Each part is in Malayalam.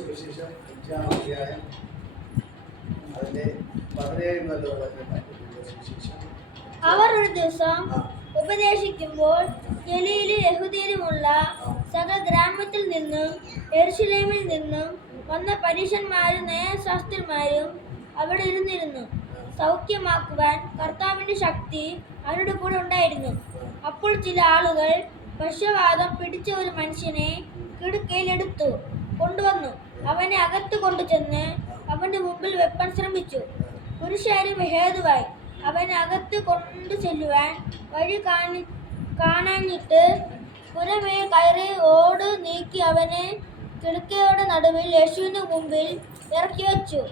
സുവിശേഷം 5-ാം അധ്യായം അതിന്റെ 17 മുതലുള്ള സുവിശേഷം. അവർ ഒരു ദിവസം ഉപദേശിക്കുമ്പോൾ ഗലീലയിലും യഹൂദയിലുമുള്ള സകല ഗ്രാമത്തിൽ നിന്നും യെരൂശലേമിൽ നിന്നും വന്ന പരീശന്മാരും ന്യായശാസ്ത്രിമാരും അവിടെ ഇരുന്നിരുന്നു. സൗഖ്യമാക്കുവാൻ കർത്താവിന്റെ ശക്തി അവരുടെ കൂടെ ഉണ്ടായിരുന്നു. അപ്പോൾ ചില ആളുകൾ പക്ഷവാതം പിടിച്ച ഒരു മനുഷ്യനെ കിടക്കയിൽ എടുത്തു കൊണ്ടുവന്നു. അവനെ അകത്ത് കൊണ്ടുചെന്ന് അവന്റെ മുമ്പിൽ വെപ്പാൻ ശ്രമിച്ചു. പുരുഷാരം ഹേതുവായി അവനെ അകത്ത് കൊണ്ടു ചെല്ലുവാൻ വഴി കാണാഞ്ഞിട്ട് പുറമേ കയറി ഓട് നീക്കി അവനെ കിടക്കയുടെ നടുവിൽ യേശുവിന്റെ മുമ്പിൽ ഇറക്കി വച്ചു.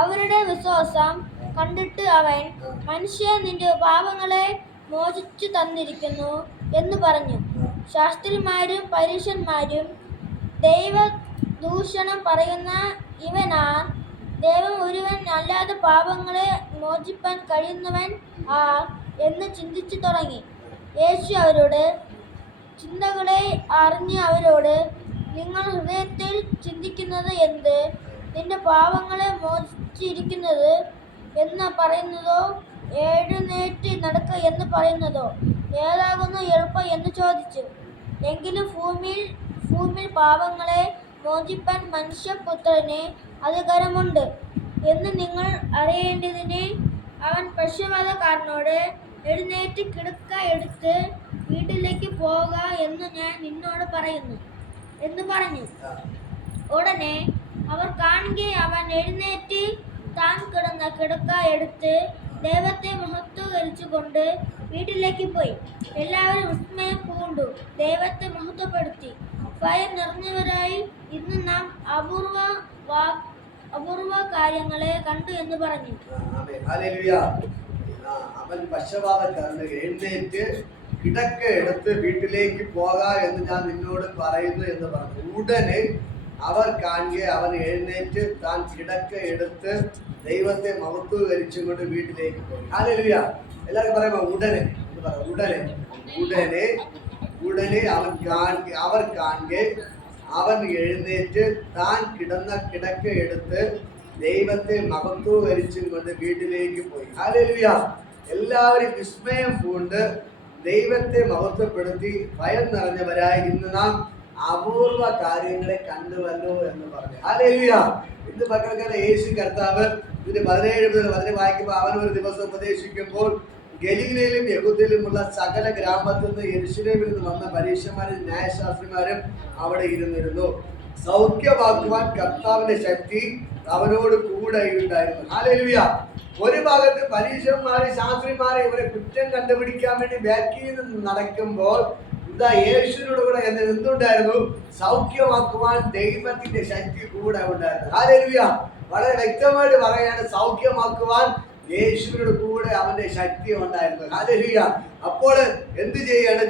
അവരുടെ വിശ്വാസം കണ്ടിട്ട് അവൻ, മനുഷ്യ, നിന്റെ പാപങ്ങളെ മോചിച്ചു തന്നിരിക്കുന്നു എന്ന് പറഞ്ഞു. ശാസ്ത്രിമാരും പരീശന്മാരും, ദൈവദൂഷണം പറയുന്ന ഇവനാർ? ദൈവം ഒരുവൻ അല്ലാതെ പാപങ്ങളെ മോചിപ്പാൻ കഴിയുന്നവൻ ആർ എന്ന് ചിന്തിച്ചു തുടങ്ങി. യേശു അവരുടെ ചിന്തകളെ അറിഞ്ഞ് അവരോട്, നിങ്ങൾ ഹൃദയത്തിൽ ചിന്തിക്കുന്നത് എന്ത്? നിന്റെ പാപങ്ങളെ മോചിച്ചിരിക്കുന്നത് എന്ന് പറയുന്നതോ എഴുന്നേറ്റ് നടക്ക എന്ന് പറയുന്നതോ ഏതാകുന്നു എളുപ്പം എന്ന് ചോദിച്ചു. എങ്കിലും ഭൂമിയിൽ പാപങ്ങളെ മോചിപ്പാൻ മനുഷ്യപുത്രന് അധികാരമുണ്ട് എന്ന് നിങ്ങൾ അറിയേണ്ടതിന് അവൻ പക്ഷവാതക്കാരനോട്, എഴുന്നേറ്റ് കിടക്ക എടുത്ത് വീട്ടിലേക്ക് പോക എന്ന് ഞാൻ നിന്നോട് പറയുന്നു എന്ന് പറഞ്ഞു. ഉടനെ അവർ കാണുകെ അവൻ എഴുന്നേറ്റ് താൻ കിടന്ന കിടക്ക എടുത്ത് ദൈവത്തെ മഹത്വീകരിച്ചുകൊണ്ട് വീട്ടിലേക്ക് പോയി. എല്ലാവരും വിസ്മയം പൂണ്ടു ദൈവത്തെ മഹത്വപ്പെടുത്തി. ഭയം നിറഞ്ഞവരായി, ഇന്ന് നാം അപൂർവ കാര്യങ്ങളെ കണ്ടു എന്ന് പറഞ്ഞു. അവൻ പക്ഷവാതക്കാരന് എഴുന്നേറ്റ് കിടക്ക എടുത്ത് വീട്ടിലേക്ക് പോക എന്ന് ഞാൻ നിന്നോട് പറയുന്നു എന്ന് പറഞ്ഞു. ഉടനെ അവർ കാണുക അവൻ എഴുന്നേറ്റ് താൻ കിടക്ക എടുത്ത് ദൈവത്തെ മഹത്വീകരിച്ചുകൊണ്ട് വീട്ടിലേക്ക് പോയി. ഹല്ലേലൂയ. എല്ലാവർക്കും പറയുമ്പോ ഉടനെ എന്ന് പറയാം. ഉടനെ അവർ കാണുക അവൻ എഴുന്നേറ്റ് താൻ കിടന്ന കിടക്ക എടുത്ത് ദൈവത്തെ മഹത്വീകരിച്ചും കൊണ്ട് വീട്ടിലേക്ക് പോയി. ഹല്ലേലൂയ. എല്ലാവരും വിസ്മയം പൂണ്ട് ദൈവത്തെ മഹത്വപ്പെടുത്തി ഭയം നിറഞ്ഞവരായി, ഇന്ന് നാം അപൂർവ കാര്യങ്ങളെ കണ്ടുവല്ലോ എന്ന് പറഞ്ഞു. ഹല്ലേലൂയ. ഇന്ന് പകൽക്കാലം യേശു കർത്താവ് ഇതിന്റെ 17 മുതൽ 18 വായിക്കുമ്പോൾ അവൻ ഒരു ദിവസം ഉപദേശിക്കുമ്പോൾ ഗലീലയിലും യഹൂദയിലുമുള്ള സകല ഗ്രാമത്തിൽ നിന്ന് യെരൂശലേമിൽ നിന്ന് വന്ന പരീശന്മാരും ന്യായശാസ്ത്രിമാരും അവിടെ ഇരുന്നിരുന്നു. സൗഖ്യമാക്കുവാൻ കർത്താവിന്റെ ശക്തി അവനോട് കൂടെ ഉണ്ടായിരുന്നു. ഹല്ലേലൂയ. ഒരു ഭാഗത്ത് പരീശന്മാര് ശാസ്ത്രിമാരെ ഇവരെ കുറ്റം കണ്ടുപിടിക്കാൻ വേണ്ടി ബാക്കിൽ നിന്ന് നടക്കുമ്പോൾ യേശുവിനോട് കൂടെ എന്തുണ്ടായിരുന്നു? സൗഖ്യമാക്കുവാൻ ദൈവത്തിന്റെ ശക്തി കൂടെ ഉണ്ടായിരുന്നു. ഹല്ലേലൂയ. വളരെ വ്യക്തമായിട്ട് പറയാണ്, സൗഖ്യമാക്കുവാൻ യേശുവിനോട് കൂടെ അവന്റെ ശക്തി ഉണ്ടായിരുന്നു. ഹല്ലേലൂയ. അപ്പോൾ എന്ത് ചെയ്യാണ്?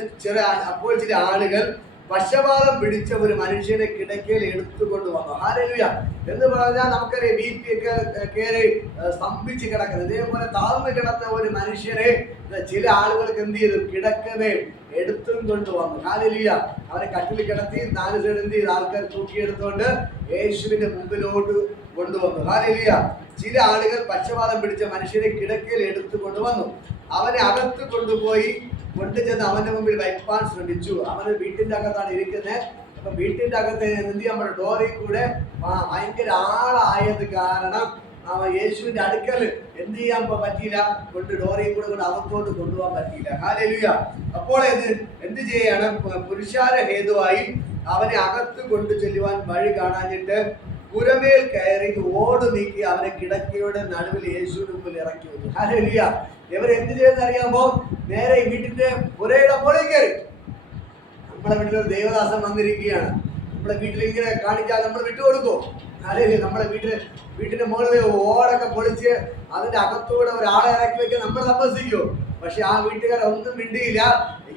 അപ്പോൾ ചില ആളുകൾ പക്ഷപാതം പിടിച്ച ഒരു മനുഷ്യനെ കിടക്കയിൽ എടുത്തുകൊണ്ട് വന്നു. ഹല്ലേലൂയ. എന്ന് പറഞ്ഞാൽ നമുക്കറിയാം, BP ഒക്കെ കയറി സ്തംഭിച്ച് കിടക്കുന്നത്. ഇതേപോലെ താഴ്ന്നു കിടന്ന ഒരു മനുഷ്യനെ ചില ആളുകൾക്ക് എന്ത് ചെയ്തു? കിടക്കവേ എടുത്തും കൊണ്ടുവന്നു. ഹല്ലേലൂയ. അവരെ കട്ടിൽ കിടത്തി 4 സൈഡ് എന്ത് ചെയ്ത് ആൾക്കാർ തൂക്കിയെടുത്തുകൊണ്ട് യേശുവിന്റെ മുമ്പിലോട്ട് കൊണ്ടുവന്നു. ഹല്ലേലൂയ. ചില ആളുകൾ പക്ഷപാതം പിടിച്ച മനുഷ്യനെ കിടക്കയിൽ എടുത്തു കൊണ്ടുവന്നു. അവനെ അകത്ത് കൊണ്ടുപോയി കൊണ്ടുചെന്ന് അവന്റെ മുമ്പിൽ വയ്പ്പാൻ ശ്രമിച്ചു. അവന് വീട്ടിന്റെ അകത്താണ് ഇരിക്കുന്നത്. അപ്പൊ വീട്ടിന്റെ അകത്ത് എന്ത് നമ്മുടെ ഡോറിൽ കൂടെ ഭയങ്കര ആളായത് കാരണം അവൻ യേശുവിന്റെ അടുക്കൽ എന്ത് ചെയ്യാൻ പറ്റിയില്ല, ഡോറിൽ കൂടെ കൊണ്ട് അകത്തോട്ട് കൊണ്ടുപോകാൻ പറ്റിയില്ല. ഹല്ലേലൂയ. അപ്പോൾ എന്ത് ചെയ്യാണ്? പുരുഷാര ഹേതുവായി അവനെ അകത്ത് കൊണ്ടു ചെല്ലുവാൻ വഴി കാണാഞ്ഞിട്ട് പുരമേൽ കയറി ഓട് നീക്കി അവനെ കിടക്കയുടെ നടുവിൽ യേശുവിന് മുമ്പിൽ ഇറക്കി വെച്ചു. ഹല്ലേലൂയ. ഇവരെന്ത് ചെയ്യുന്ന അറിയാമോ? നേരെ വീട്ടിന്റെ പുരയുടെ മുകളിൽ കയറി. നമ്മളെ വീട്ടിലൊരു ദേവദാസൻ വന്നിരിക്കുകയാണ്. നമ്മളെ വീട്ടിൽ ഇങ്ങനെ കാണിച്ചാൽ നമ്മൾ വിട്ടുകൊടുക്കും. ഹല്ലേലൂയ. നമ്മളെ വീട്ടിന്റെ മുകളിൽ ഓടൊക്കെ പൊളിച്ച് അതിന്റെ അകത്തൂടെ ഒരാളെ ഇറക്കി വെക്കാൻ നമ്മൾ സമ്മതിക്കുമോ? പക്ഷെ ആ വീട്ടുകാരൊന്നും മിണ്ടിയില്ല.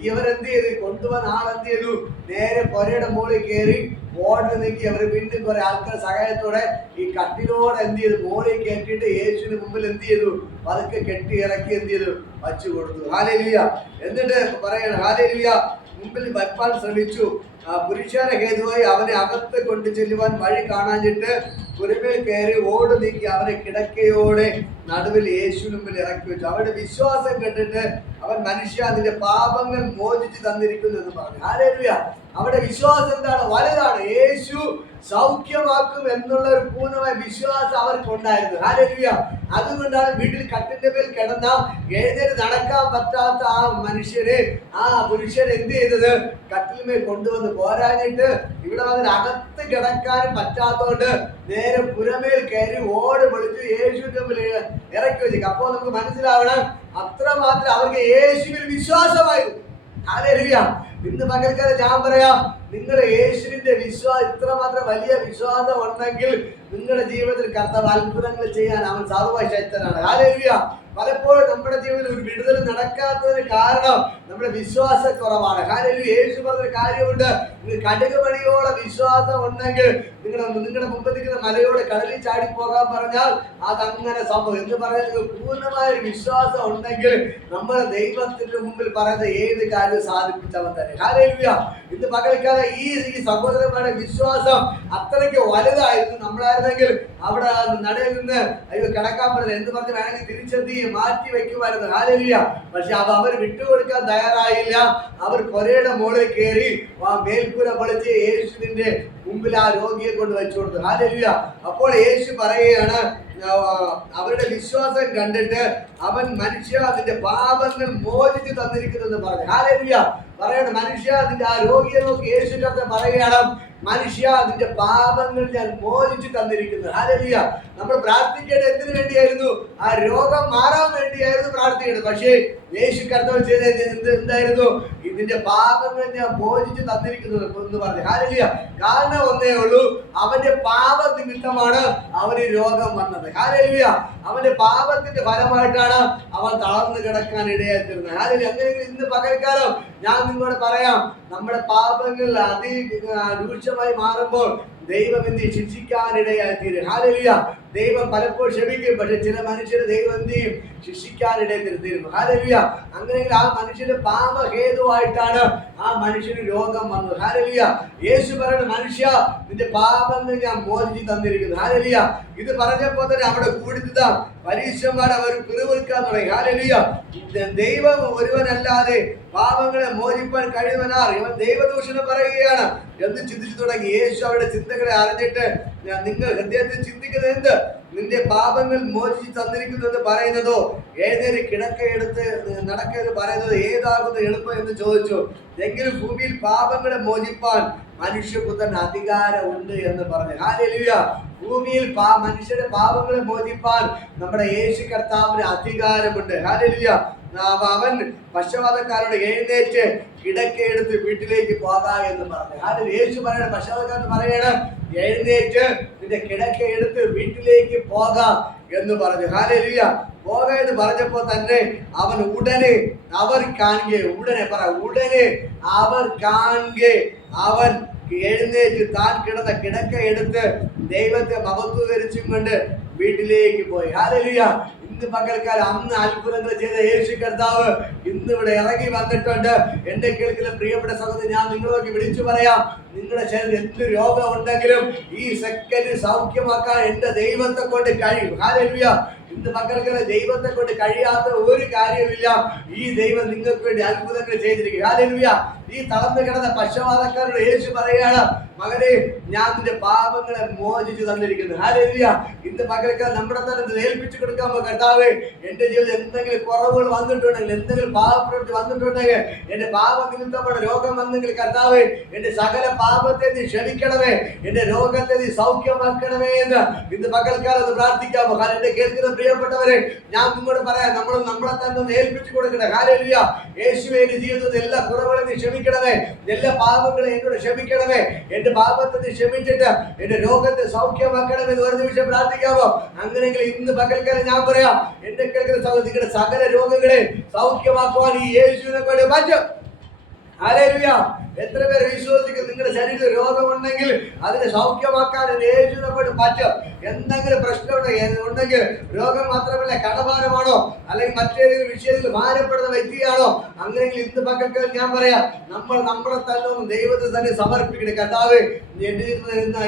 ഇവരെന്ത് ചെയ്ത്? കൊണ്ടുവന്ന ആളെന്ത് ചെയ്തു? നേരെ പുരയുടെ മുകളിൽ കയറി ഓർഡർ നീക്കി അവർ വീണ്ടും കുറെ ആൾക്കാർ സഹായത്തോടെ ഈ കട്ടിലോടെ എന്ത് ചെയ്തു? മോളിൽ കയറ്റിയിട്ട് യേശുവിന് മുമ്പിൽ എന്ത് ചെയ്തു? പതുക്കെ കെട്ടി ഇറക്കി എന്ത് ചെയ്തു? വച്ചു കൊടുത്തു. ഹല്ലേലൂയ. എന്നിട്ട് പറയണം, ഹല്ലേലൂയ, മുമ്പിൽ വയ്പ്പാൻ ശ്രമിച്ചു. പുരുഷാര ഹേതുവായി അവനെ അകത്ത് കൊണ്ടു ചെല്ലുവാൻ വഴി കാണാഞ്ഞിട്ട് പുരമേൽ കയറി ഓട് നീക്കി അവനെ കിടക്കയോടെ നടുവിൽ യേശുവിന് മുമ്പിൽ ഇറക്കി വെച്ചു. അവരുടെ വിശ്വാസം കണ്ടിട്ട് അവൻ മനുഷ്യ അതിന്റെ പാപങ്ങൾ മോചിച്ച് തന്നിരിക്കുന്നു എന്ന് പറഞ്ഞു. ഹല്ലേലൂയ. അവരുടെ വിശ്വാസം എന്താണ്? വലുതാണ്. യേശു സൗഖ്യമാക്കും എന്നുള്ള ഒരു പൂർണ്ണമായ വിശ്വാസം അവർക്കുണ്ടായിരുന്നു. ഹല്ലേലൂയ. അതുകൊണ്ടാണ് വീട്ടിൽ കട്ടിന്റെ മേൽ കിടന്ന എഴുന്നേറ്റ് നടക്കാൻ പറ്റാത്ത ആ മനുഷ്യരെ, ആ പുരുഷൻ എന്ത് ചെയ്തത്? കട്ടിലിന്മേൽ കൊണ്ടുവന്ന് പോരാഞ്ഞിട്ട് ഇവിടെ വന്നിട്ട് അകത്ത് കിടക്കാനും പറ്റാത്തതുകൊണ്ട് നേരെ പുരമേൽ കയറി ഓട് വിളിച്ചു യേശുവിന്റെ മുമ്പിൽ ഇറക്കി വെച്ചു. അപ്പോൾ നമുക്ക് മനസ്സിലാവണം, അത്രമാത്രം അവർക്ക് യേശുവിൽ വിശ്വാസമായിരുന്നു. ഹല്ലേലൂയ. ഇന്ന് പകൽക്കാലം ഞാൻ പറയാം, നിങ്ങളുടെ യേശുവിന്റെ വിശ്വാസം ഇത്രമാത്രം വലിയ വിശ്വാസം ഉണ്ടെങ്കിൽ നിങ്ങളുടെ ജീവിതത്തിൽ കർത്താവ് അത്ഭുതങ്ങൾ ചെയ്യാൻ അവൻ സർവശക്തനാണ്. ഹല്ലേലൂയ. പലപ്പോഴും നമ്മുടെ ജീവിതത്തിൽ ഒരു വിടുതൽ നടക്കാത്തതിന് കാരണം നമ്മുടെ വിശ്വാസക്കുറവാണ്. ഹല്ലേലൂയ. യേശു പറഞ്ഞൊരു കാര്യമുണ്ട്, കടുക് മണിയോളം വിശ്വാസം ഉണ്ടെങ്കിൽ നിങ്ങളുടെ മുമ്പ് നിൽക്കുന്ന മലയോട് കടലിൽ ചാടി പോകാൻ പറഞ്ഞാൽ അതങ്ങനെ സംഭവം എന്ന് പറഞ്ഞാൽ നിങ്ങൾക്ക് പൂർണ്ണമായ ഒരു വിശ്വാസം ഉണ്ടെങ്കിൽ നമ്മുടെ ദൈവത്തിന്റെ മുമ്പിൽ പറയുന്ന ഏത് കാര്യവും സാധിപ്പിച്ചവൻ തന്നെ. ഹല്ലേലൂയ. ഇന്ന് പകൽക്കാലം ഈ സഹോദരന്മാരുടെ വിശ്വാസം അത്രയ്ക്ക് വലുതായിരുന്നു. നമ്മളായിരുന്നെങ്കിൽ അവിടെ നടയിൽ നിന്ന് അയ്യോ കിടക്കാൻ പറഞ്ഞത് എന്ത് പറഞ്ഞ് വേണമെങ്കിൽ തിരിച്ചെത്തി മാറ്റി വെക്കുമായിരുന്നു. ഹല്ലേലൂയ. പക്ഷെ അവർ വിട്ടുകൊടുക്കാൻ തയ്യാറായില്ല. അവർ പുരയുടെ മുകളിൽ കയറി ആ മേൽക്കൂര പൊളിച്ച് യേശുവിന്റെ മുമ്പിൽ ആ രോഗിയെ കൊണ്ട് വെച്ചു കൊടുത്തു. ഹല്ലേലൂയ. അപ്പോൾ യേശു പറയുകയാണ്, അവരുടെ വിശ്വാസം കണ്ടിട്ട് അവൻ മനുഷ്യ അതിന്റെ പാപങ്ങൾ മോചിച്ച് തന്നിരിക്കുന്നു പറഞ്ഞു. ഹല്ലേലൂയ. പറയണം, മനുഷ്യ അതിന്റെ ആ രോഗിയെ നോക്കി യേശു കർത്താവ് പറയുകയാണ്, മനുഷ്യ അതിന്റെ പാപങ്ങൾ ഞാൻ മോചിച്ച് തന്നിരിക്കുന്നു. ഹല്ലേലൂയ. നമ്മൾ പ്രാർത്ഥിക്കേണ്ടത് എന്തിനു വേണ്ടിയായിരുന്നു? ആ രോഗം മാറാൻ വേണ്ടിയായിരുന്നു പ്രാർത്ഥിക്കേണ്ടത്. പക്ഷേ യേശു കർത്താവ് ചെയ്തത് എന്തായിരുന്നു? ഇതിന്റെ പാപങ്ങൾ ഞാൻ മോചിച്ച് തന്നിരിക്കുന്നു എന്ന് പറഞ്ഞു. ഹല്ലേലൂയ. കാരണം ഒന്നേ ഉള്ളൂ, അവന്റെ പാപ നിമിത്തമാണ് അവന് രോഗം വന്നത്. ഹല്ലേലൂയ. അവന്റെ പാപത്തിന്റെ ഫലമായിട്ടാണ് അവൻ തളർന്നു കിടക്കാൻ ഇടയായിത്തീർന്നത്. ഹല്ലേലൂയ. അങ്ങനെ ഇന്ന് പകൽക്കാലം ഞാൻ നിങ്ങളോട് പറയാം, നമ്മുടെ പാപങ്ങൾ രൂക്ഷമായി മാറുമ്പോൾ ദൈവം എന്ത് ശിക്ഷിക്കാനിടയായി തീരും. ഹല്ലേലൂയ. ദൈവം പലപ്പോഴും ക്ഷമിക്കും, പക്ഷെ ചില മനുഷ്യരെ ദൈവം എന്ത് ചെയ്യും? ശിക്ഷിക്കാനിടയിൽ തീരും. ഹല്ലേലൂയ. അങ്ങനെയെങ്കിൽ ആ മനുഷ്യന്റെ പാപഹേതുവായിട്ടാണ് ആ മനുഷ്യന് രോഗം വന്നത്. ഹല്ലേലൂയ. യേശു പറയുന്ന, മനുഷ്യ നിന്റെ പാപങ്ങൾ ഞാൻ മോചിച്ച് തന്നിരിക്കുന്നു. ഹല്ലേലൂയ. ഇത് പറഞ്ഞപ്പോൾ തന്നെ അവിടെ കൂടിനിന്ന പരീക്ഷന്മാർ അവർ പിറുവിറുക്കാൻ തുടങ്ങി. ഹല്ലേലൂയ. ദൈവം ഒരുവനല്ലാതെ പാപങ്ങളെ മോചിപ്പാൻ കഴിയുവനാർ? ഇവൻ ദൈവദൂഷണം പറയുകയാണ് എന്ന് ചിന്തിച്ചു തുടങ്ങി. യേശു അവരുടെ ചിന്തകളെ അറിഞ്ഞിട്ട്, നിങ്ങൾ ഹൃദയത്തിൽ ചിന്തിക്കുന്നത് എന്ത്? നിന്റെ പാപങ്ങൾ മോചിച്ച് തന്നിരിക്കുന്നു എന്ന് പറയുന്നതോ ഏതൊരു കിടക്കയെടുത്ത് നടക്കെന്ന് പറയുന്നത് ഏതാകുന്നു എളുപ്പം എന്ന് ചോദിച്ചു. എങ്കിലും ഭൂമിയിൽ പാപങ്ങളെ മോചിപ്പാൻ മനുഷ്യപുത്രൻ അധികാരമുണ്ട് എന്ന് പറഞ്ഞു. ഹല്ലേലൂയ. ഭൂമിയിൽ മനുഷ്യരുടെ പാപങ്ങളെ മോചിപ്പാൻ നമ്മുടെ യേശു കർത്താവിന് അധികാരമുണ്ട്. ഹല്ലേലൂയ. അവൻ പക്ഷവാതക്കാരോട് എഴുന്നേറ്റ് കിടക്കയെടുത്ത് വീട്ടിലേക്ക് പോകാം എന്ന് പറഞ്ഞു. അതിൽ യേശു പറയണം, പക്ഷവാതക്കാരൻ പറയണം, എഴുന്നേറ്റ് നിന്റെ കിടക്കയെടുത്ത് വീട്ടിലേക്ക് പോകാം എന്ന് പറഞ്ഞു. ഹല്ലേലൂയ. പോകാം എന്ന് പറഞ്ഞപ്പോ തന്നെ അവൻ ഉടനെ അവർ കാണുക, ഉടനെ അവർ കാണുക, അവൻ എഴുന്നേറ്റ് താൻ കിടന്ന കിടക്ക എടുത്ത് ദൈവത്തെ മഹത്വീകരിച്ചും കൊണ്ട് വീട്ടിലേക്ക് പോയി. ഹല്ലേലൂയ. ഇന്ന് പകൽക്കാലം അന്ന് അത്ഭുതങ്ങൾ ചെയ്ത യേശു കർത്താവ് ഇന്ന് ഇവിടെ ഇറങ്ങി വന്നിട്ടുണ്ട്. എന്റെ കേൾക്കുന്ന പ്രിയപ്പെട്ട സഹോദരൻ, ഞാൻ നിങ്ങളൊക്കെ വിളിച്ചു പറയാം, നിങ്ങളുടെ ശരീരം എന്ത് രോഗം ഉണ്ടെങ്കിലും ഈ സെക്കൻഡ് സൗഖ്യമാക്കാൻ എന്റെ ദൈവത്തെ കൊണ്ട് കഴിയും. ഹല്ലേലൂയ. ഇന്ന് മക്കൾക്ക് ദൈവത്തെ കൊണ്ട് കഴിയാത്ത ഒരു കാര്യമില്ല. ഈ ദൈവം നിങ്ങൾക്ക് വേണ്ടി അത്ഭുതങ്ങൾ ചെയ്തിരിക്കും. ഹല്ലേലൂയ. ഈ തളർന്നു കിടന്ന പക്ഷവാതക്കാരോട് യേശു പറയാണ്, മകനെ ഞാൻ നിന്റെ പാപങ്ങളെ മോചിച്ചു തന്നിരിക്കുന്നു. ഹല്ലേലൂയ. ഇന്ന് മക്കൾക്ക് നമ്മുടെ തന്നെ ഏൽപ്പിച്ചു കൊടുക്കാൻ കർത്താവേ, എന്റെ ജീവിതത്തിൽ എന്തെങ്കിലും കുറവുകൾ വന്നിട്ടുണ്ടെങ്കിൽ, എന്തെങ്കിലും പാപപ്രവൃത്തി വന്നിട്ടുണ്ടെങ്കിൽ, എന്റെ പാപനിമിത്തമാണ് രോഗം വന്നെങ്കിൽ കർത്താവേ, എന്റെ സകല പാപത്തെ നീ ക്ഷമിക്കണമേ, എന്റെ രോഗത്തെ നീ സൗഖ്യമാക്കണമേ എന്ന് ഇന്ന് പകൽക്കാലം ഒന്ന് പ്രാർത്ഥിക്കാമോ? കാരണം എന്റെ കേൾക്കുന്ന പ്രിയപ്പെട്ടവരെ, ഞാൻ നിങ്ങളോട് പറയാം, നമ്മളെ തന്നെ ഒന്ന് ഏൽപ്പിച്ചു കൊടുക്കണേ. ഹല്ലേലൂയ. യേശുവേ, എന്റെ ജീവിതത്തിൽ എല്ലാ കുറവുകളും നീ ക്ഷമിക്കണമേ, എല്ലാ പാപങ്ങളെ എന്നോട് ക്ഷമിക്കണമേ, എന്റെ പാപത്തെ നീ ക്ഷമിച്ചിട്ട് എന്റെ രോഗത്തെ സൗഖ്യമാക്കണമേ എന്ന് ഒരു നിമിഷം പ്രാർത്ഥിക്കാമോ? അങ്ങനെയെങ്കിൽ ഇന്ന് പകൽക്കാലം ഞാൻ പറയാം, എന്റെ കേൾക്കുന്ന നിങ്ങളുടെ സകല രോഗങ്ങളെ സൗഖ്യമാക്കുവാൻ ഈ യേശുവിനെ കൊണ്ട് പറ്റും. ഹല്ലേലൂയ. എത്ര പേര് വിശ്വസിക്കും നിങ്ങളുടെ ശരീരത്തിൽ രോഗമുണ്ടെങ്കിൽ അതിനെ സൗഖ്യമാക്കാൻ യേശുവിനെ കൊണ്ട് പറ്റും? എന്തെങ്കിലും പ്രശ്നം ഉണ്ടെങ്കിൽ രോഗം മാത്രമല്ല, കടഭാരമാണോ അല്ലെങ്കിൽ മറ്റേതെങ്കിലും വിഷയത്തിൽ ഭാരപ്പെടുന്ന വ്യക്തിയാണോ, അങ്ങനെയെങ്കിൽ ഇന്ന് പക്കൽ ഞാൻ പറയാം, നമ്മളെ തന്നെ ദൈവത്തിന് തന്നെ സമർപ്പിക്കണം. കർത്താവേ, എന്റെ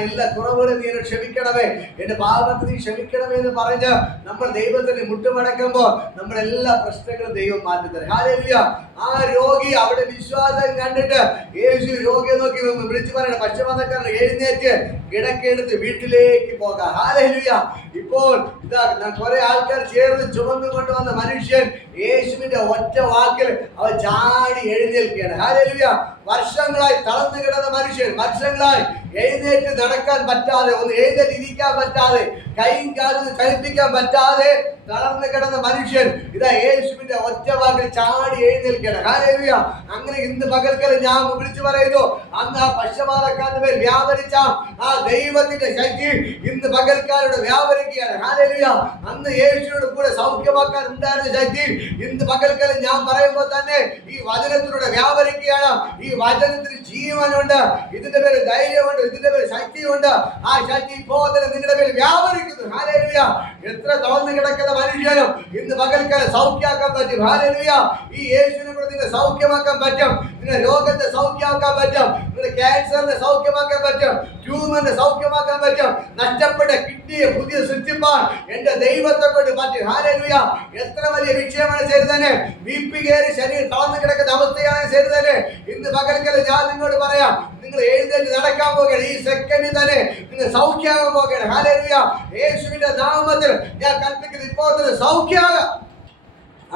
എല്ലാ കുറവുകളും നീ എന്നെ ക്ഷമിക്കണമേ, എന്റെ പാപത്തെ നീ ക്ഷമിക്കണമേ എന്ന് പറഞ്ഞ് നമ്മൾ ദൈവത്തിന് മുട്ടുമടക്കുമ്പോൾ നമ്മുടെ എല്ലാ പ്രശ്നങ്ങളും ദൈവം മാറ്റി തരും. ഹല്ലേലൂയ. ആ രോഗി അവിടെ വിശ്വാസം കണ്ടിട്ട് യേശു രോഗിയെ നോക്കി വിളിച്ചു പറയണം, പക്ഷപാതക്കാരൻ എഴുന്നേറ്റ് കിടക്കെടുത്ത് വീട്ടിലേക്ക് പോകാം. ഹല്ലേലൂയ. ഇപ്പോൾ ഇതാ കുറെ ആൾക്കാർ ചേർന്ന് ചുമന്നു കൊണ്ടുവന്ന മനുഷ്യൻ യേശുവിന്റെ ഒറ്റ വാക്കിൽ അവൻ ചാടി എഴുന്നേൽക്കുകയാണ്. ഹല്ലേലൂയ. വർഷങ്ങളായി തളർന്നു കിടന്ന മനുഷ്യൻ, വർഷങ്ങളായി എഴുന്നേറ്റ് നടക്കാൻ പറ്റാതെ, ഒന്ന് എഴുന്നേറ്റ് ഇരിക്കാൻ പറ്റാതെ, കൈയും കാലും ചലിപ്പിക്കാൻ പറ്റാതെ തളർന്നു കിടന്ന മനുഷ്യൻ ഇതാ യേശുവിന്റെ ഒറ്റ വാക്കിൽ ചാടി എഴുന്നേൽക്കണം. ഹല്ലേലൂയ. അങ്ങനെ ഇന്ന് പകൽക്കൽ ഞാൻ വിളിച്ചു പറയുന്നു, അന്ന് ആ പക്ഷപാതക്കാരന്റെ മേൽ വ്യാപരിച്ച ആ ദൈവത്തിന്റെ ശക്തി ഇന്ന് പകൽക്കാരുടെ വ്യാപരിക്കുകയാണ്. ഹല്ലേലൂയ. അന്ന് യേശുവിനോട് കൂടെ സൗഖ്യമാക്കാൻ ഉണ്ടായിരുന്ന ശക്തി ഇന്ന് പകൽക്കൽ ഞാൻ പറയുമ്പോൾ തന്നെ ഈ വചനത്തിലൂടെ വ്യാപരിക്കുകയാണ്. ഈ വചനത്തിന് ജീവനുണ്ട്, ഇതിന്റെ പേര് ധൈര്യമുണ്ട്, ഇതിന്റെ പേര് ശക്തിയുണ്ട്. ആ ശക്തി ഇപ്പോൾ തന്നെ നിങ്ങളുടെ പേര് വ്യാപരിക്കുന്നു. ഹല്ലേലൂയ. എത്ര തളർന്നു കിടക്കുന്ന മനുഷ്യനും ഇന്ന് പകൽക്കാലം സൗഖ്യമാക്കാൻ പറ്റും. ഹല്ലേലൂയ. ഈ യേശുവിനെ കൂടെ നിങ്ങൾ സൗഖ്യമാക്കാൻ പറ്റും. നിങ്ങളുടെ രോഗത്തെ സൗഖ്യമാക്കാൻ പറ്റും, നിങ്ങളുടെ ക്യാൻസറിനെ സൗഖ്യമാക്കാൻ പറ്റും, ട്യൂമറിനെ സൗഖ്യമാക്കാൻ പറ്റും, നഷ്ടപ്പെട്ട കിഡ്നിയെ പുതിയ സൃഷ്ടിപ്പാൻ എന്റെ ദൈവത്തെ കൊണ്ട് പറ്റും. ഹല്ലേലൂയ. എത്ര വലിയ വിഷയമാണ് ശരി തന്നെ, ബിപി കയറി ശരീരം തളർന്നു കിടക്കുന്ന അവസ്ഥയാണ് ശരി തന്നെ, ഇന്ന് പകൽക്കാലം ഞാൻ നിങ്ങളോട് പറയാം, നിങ്ങൾ എഴുന്നേറ്റ് നടക്കാൻ പോകുകയാണ്. ഈ സെക്കൻഡിൽ തന്നെ നിങ്ങൾ സൗഖ്യമാകാൻ പോകുകയാണ്. ഹല്ലേലൂയ. യേശുവിന്റെ നാമത്തിൽ ഞാൻ കൽപ്പിക്കുന്നത് ഇപ്പോൾ തന്നെ സൗഖ്യമാകാം.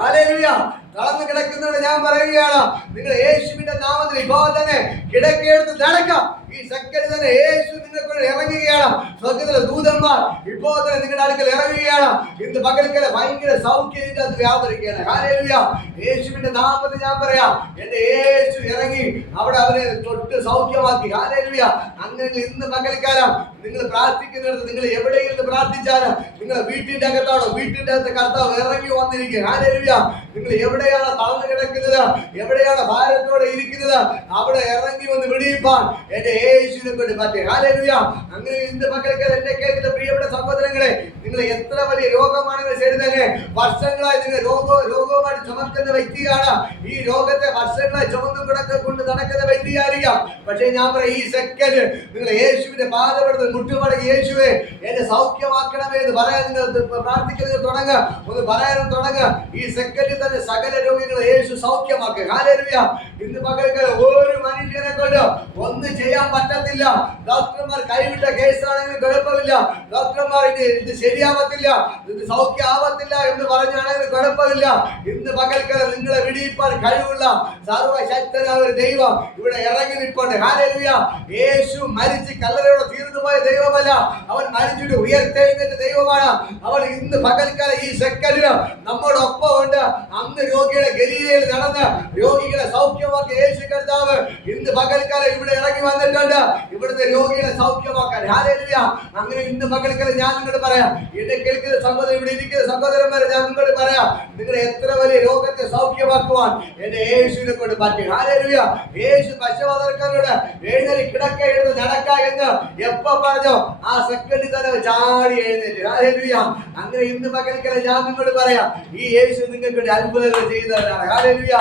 ഹല്ലേലൂയ. തളർന്നു കിടക്കുന്നവരോട് ഞാൻ പറയുകയാണ്, നിങ്ങൾ യേശുവിന്റെ നാമത്തിൽ ഇപ്പോൾ തന്നെ കിടക്കെടുത്ത് നടക്കാം. ഈ സെക്കൻഡ് തന്നെ യേശു നിങ്ങൾക്ക് ഇറങ്ങുകയാണ്. സ്വർഗ്ഗത്തിലെ ദൂതന്മാർ ഇപ്പോൾ തന്നെ നിങ്ങളുടെ അടുക്കൽ ഇറങ്ങുകയാണ്. ഇന്ന് പകൽക്കല ഭയങ്കര സൗഖ്യം അത് വ്യാപരിക്കുകയാണ്. ഹല്ലേലൂയ. യേശുവിന്റെ നാമത്തിൽ ഞാൻ പറയാം, എന്റെ യേശു ഇറങ്ങി അവിടെ അവരെ തൊട്ട് സൗഖ്യമാക്കി. ഹല്ലേലൂയ. അങ്ങനെ ഇന്ന് പകൽക്കാലം നിങ്ങൾ പ്രാർത്ഥിക്കുന്നിടത്ത്, നിങ്ങൾ എവിടെയെങ്കിലും പ്രാർത്ഥിച്ചാലും നിങ്ങളുടെ വീട്ടിന്റെ അകത്താണോ, വീട്ടിന്റെ അകത്ത് കർത്താവ് ഇറങ്ങി വന്നിരിക്കുക. ഹല്ലേലൂയ. നിങ്ങൾ എവിടെയാണ് തളർന്നു കിടക്കുന്നത്, എവിടെയാണ് ഭാരത്തോടെ ഇരിക്കുന്നത്, അവിടെ ഇറങ്ങി വന്ന് വിടിയിപ്പാൻ എന്റെ യേശുവിനെ കൊണ്ട് പറ്റും. ഹല്ലേലൂയ. അങ്ങനെ ഇന്ന് പകൽക്കാലം എന്നെ കേൾക്കുന്ന പ്രിയപ്പെട്ട സഹോദരങ്ങളെ, നിങ്ങൾ എത്ര വലിയ രോഗമാണെങ്കിലും ശരി തന്നെ, വർഷങ്ങളായി നിങ്ങൾ രോഗവുമായിട്ട് ചുമക്കുന്ന വ്യക്തിയാണ്. ഈ രോഗത്തെ വർഷങ്ങളായി ചുമന്നു കൊണ്ട് നടക്കുന്ന വ്യക്തിയായിരിക്കാം. പക്ഷേ ഞാൻ പറയാം, ഈ സെക്കൻഡ് നിങ്ങൾ യേശുവിന്റെ പാദപ്പെടുന്ന മുട്ടുമടങ്ങി, യേശുവേ എന്നെ സൗഖ്യമാക്കണമേ എന്ന് പറയാൻ നിങ്ങൾ പ്രാർത്ഥിക്കുന്നത് തുടങ്ങുക, ഒന്ന് പറയാനും തുടങ്ങുക. ഈ സെക്കൻഡിൽ തന്നെ സകല രോഗികളെ യേശു സൗഖ്യമാക്കുക. ഹല്ലേലൂയ. ഇന്ന് പകൽക്കാലം ഒരു മനുഷ്യനെ കൊണ്ട് ഒന്നും ചെയ്യാൻ പറ്റത്തില്ല. ഡോക്ടർമാർ കൈവിട്ട കേസാണെങ്കിലും കുഴപ്പമില്ല, ഡോക്ടർമാർ ഇത് ശരിയാവത്തില്ല, ഇത് സൗഖ്യമാവത്തില്ല എന്ന് പറഞ്ഞാണെങ്കിലും കുഴപ്പമില്ല. ഇന്ന് പകൽക്കാലം നിങ്ങളെ വിടിയിപ്പാൻ കഴിവുള്ള സർവശക്തനായ ഒരു ദൈവം ഇവിടെ ഇറങ്ങി നിൽപ്പുണ്ട്. ഹല്ലേലൂയ. യേശു മരിച്ച് കല്ലറയോടെ തീർന്നു പോയ ദൈവമല്ല, അവൻ മരിച്ചിട്ട് ഉയർത്തെഴുന്നേറ്റ ദൈവമാണ്. അവൻ ഇന്ന് പകൽക്കാലം ഈ സെക്കൻഡിന് നമ്മുടെ ഒപ്പം ഉണ്ട്. അന്ന് രോഗികളെ ഗലീലയിൽ നടന്ന് രോഗികളെ സൗഖ്യമാക്കിയ യേശു കർത്താവ് ഇന്ന് പകൽക്കാലം ഇവിടെ ഇറങ്ങി വന്നിട്ടുണ്ട്, ഇവിടുത്തെ രോഗികളെ സൗഖ്യമാക്കാൻ. ഹല്ലേലൂയ. അങ്ങനെ ഇന്ന് പകൽക്കാലം ഞാൻ നിങ്ങളോട് പറയാം, എന്നെ കേൾക്കുന്ന സഹോദരൻ, ഇവിടെ ഇരിക്കുന്ന സഹോദരന്മാരെ ഞാൻ നിങ്ങളോട് പറയാം, നിങ്ങൾ എത്ര വലിയ രോഗത്തെ സൗഖ്യമാക്കുവാൻ എന്റെ യേശുവിനെ കൊണ്ട് പറ്റും. ഹല്ലേലൂയ. യേശു പക്ഷപാതക്കാരോട് എഴുന്നേറ്റ് കിടക്ക എഴുന്ന് നടക്ക എന്ന് എപ്പോ പറഞ്ഞോ ആ സെക്കൻഡിൽ തന്നെ ചാടി എഴുന്നേറ്റ്. ഹല്ലേലൂയ. അങ്ങനെ ഇന്ന് പകൽക്കാലം ഞാൻ നിങ്ങളോട് പറയാം, ഈ യേശു നിങ്ങൾക്ക് അത്ഭുതങ്ങൾ ചെയ്യുന്നവരാണ്. ഹല്ലേലൂയ.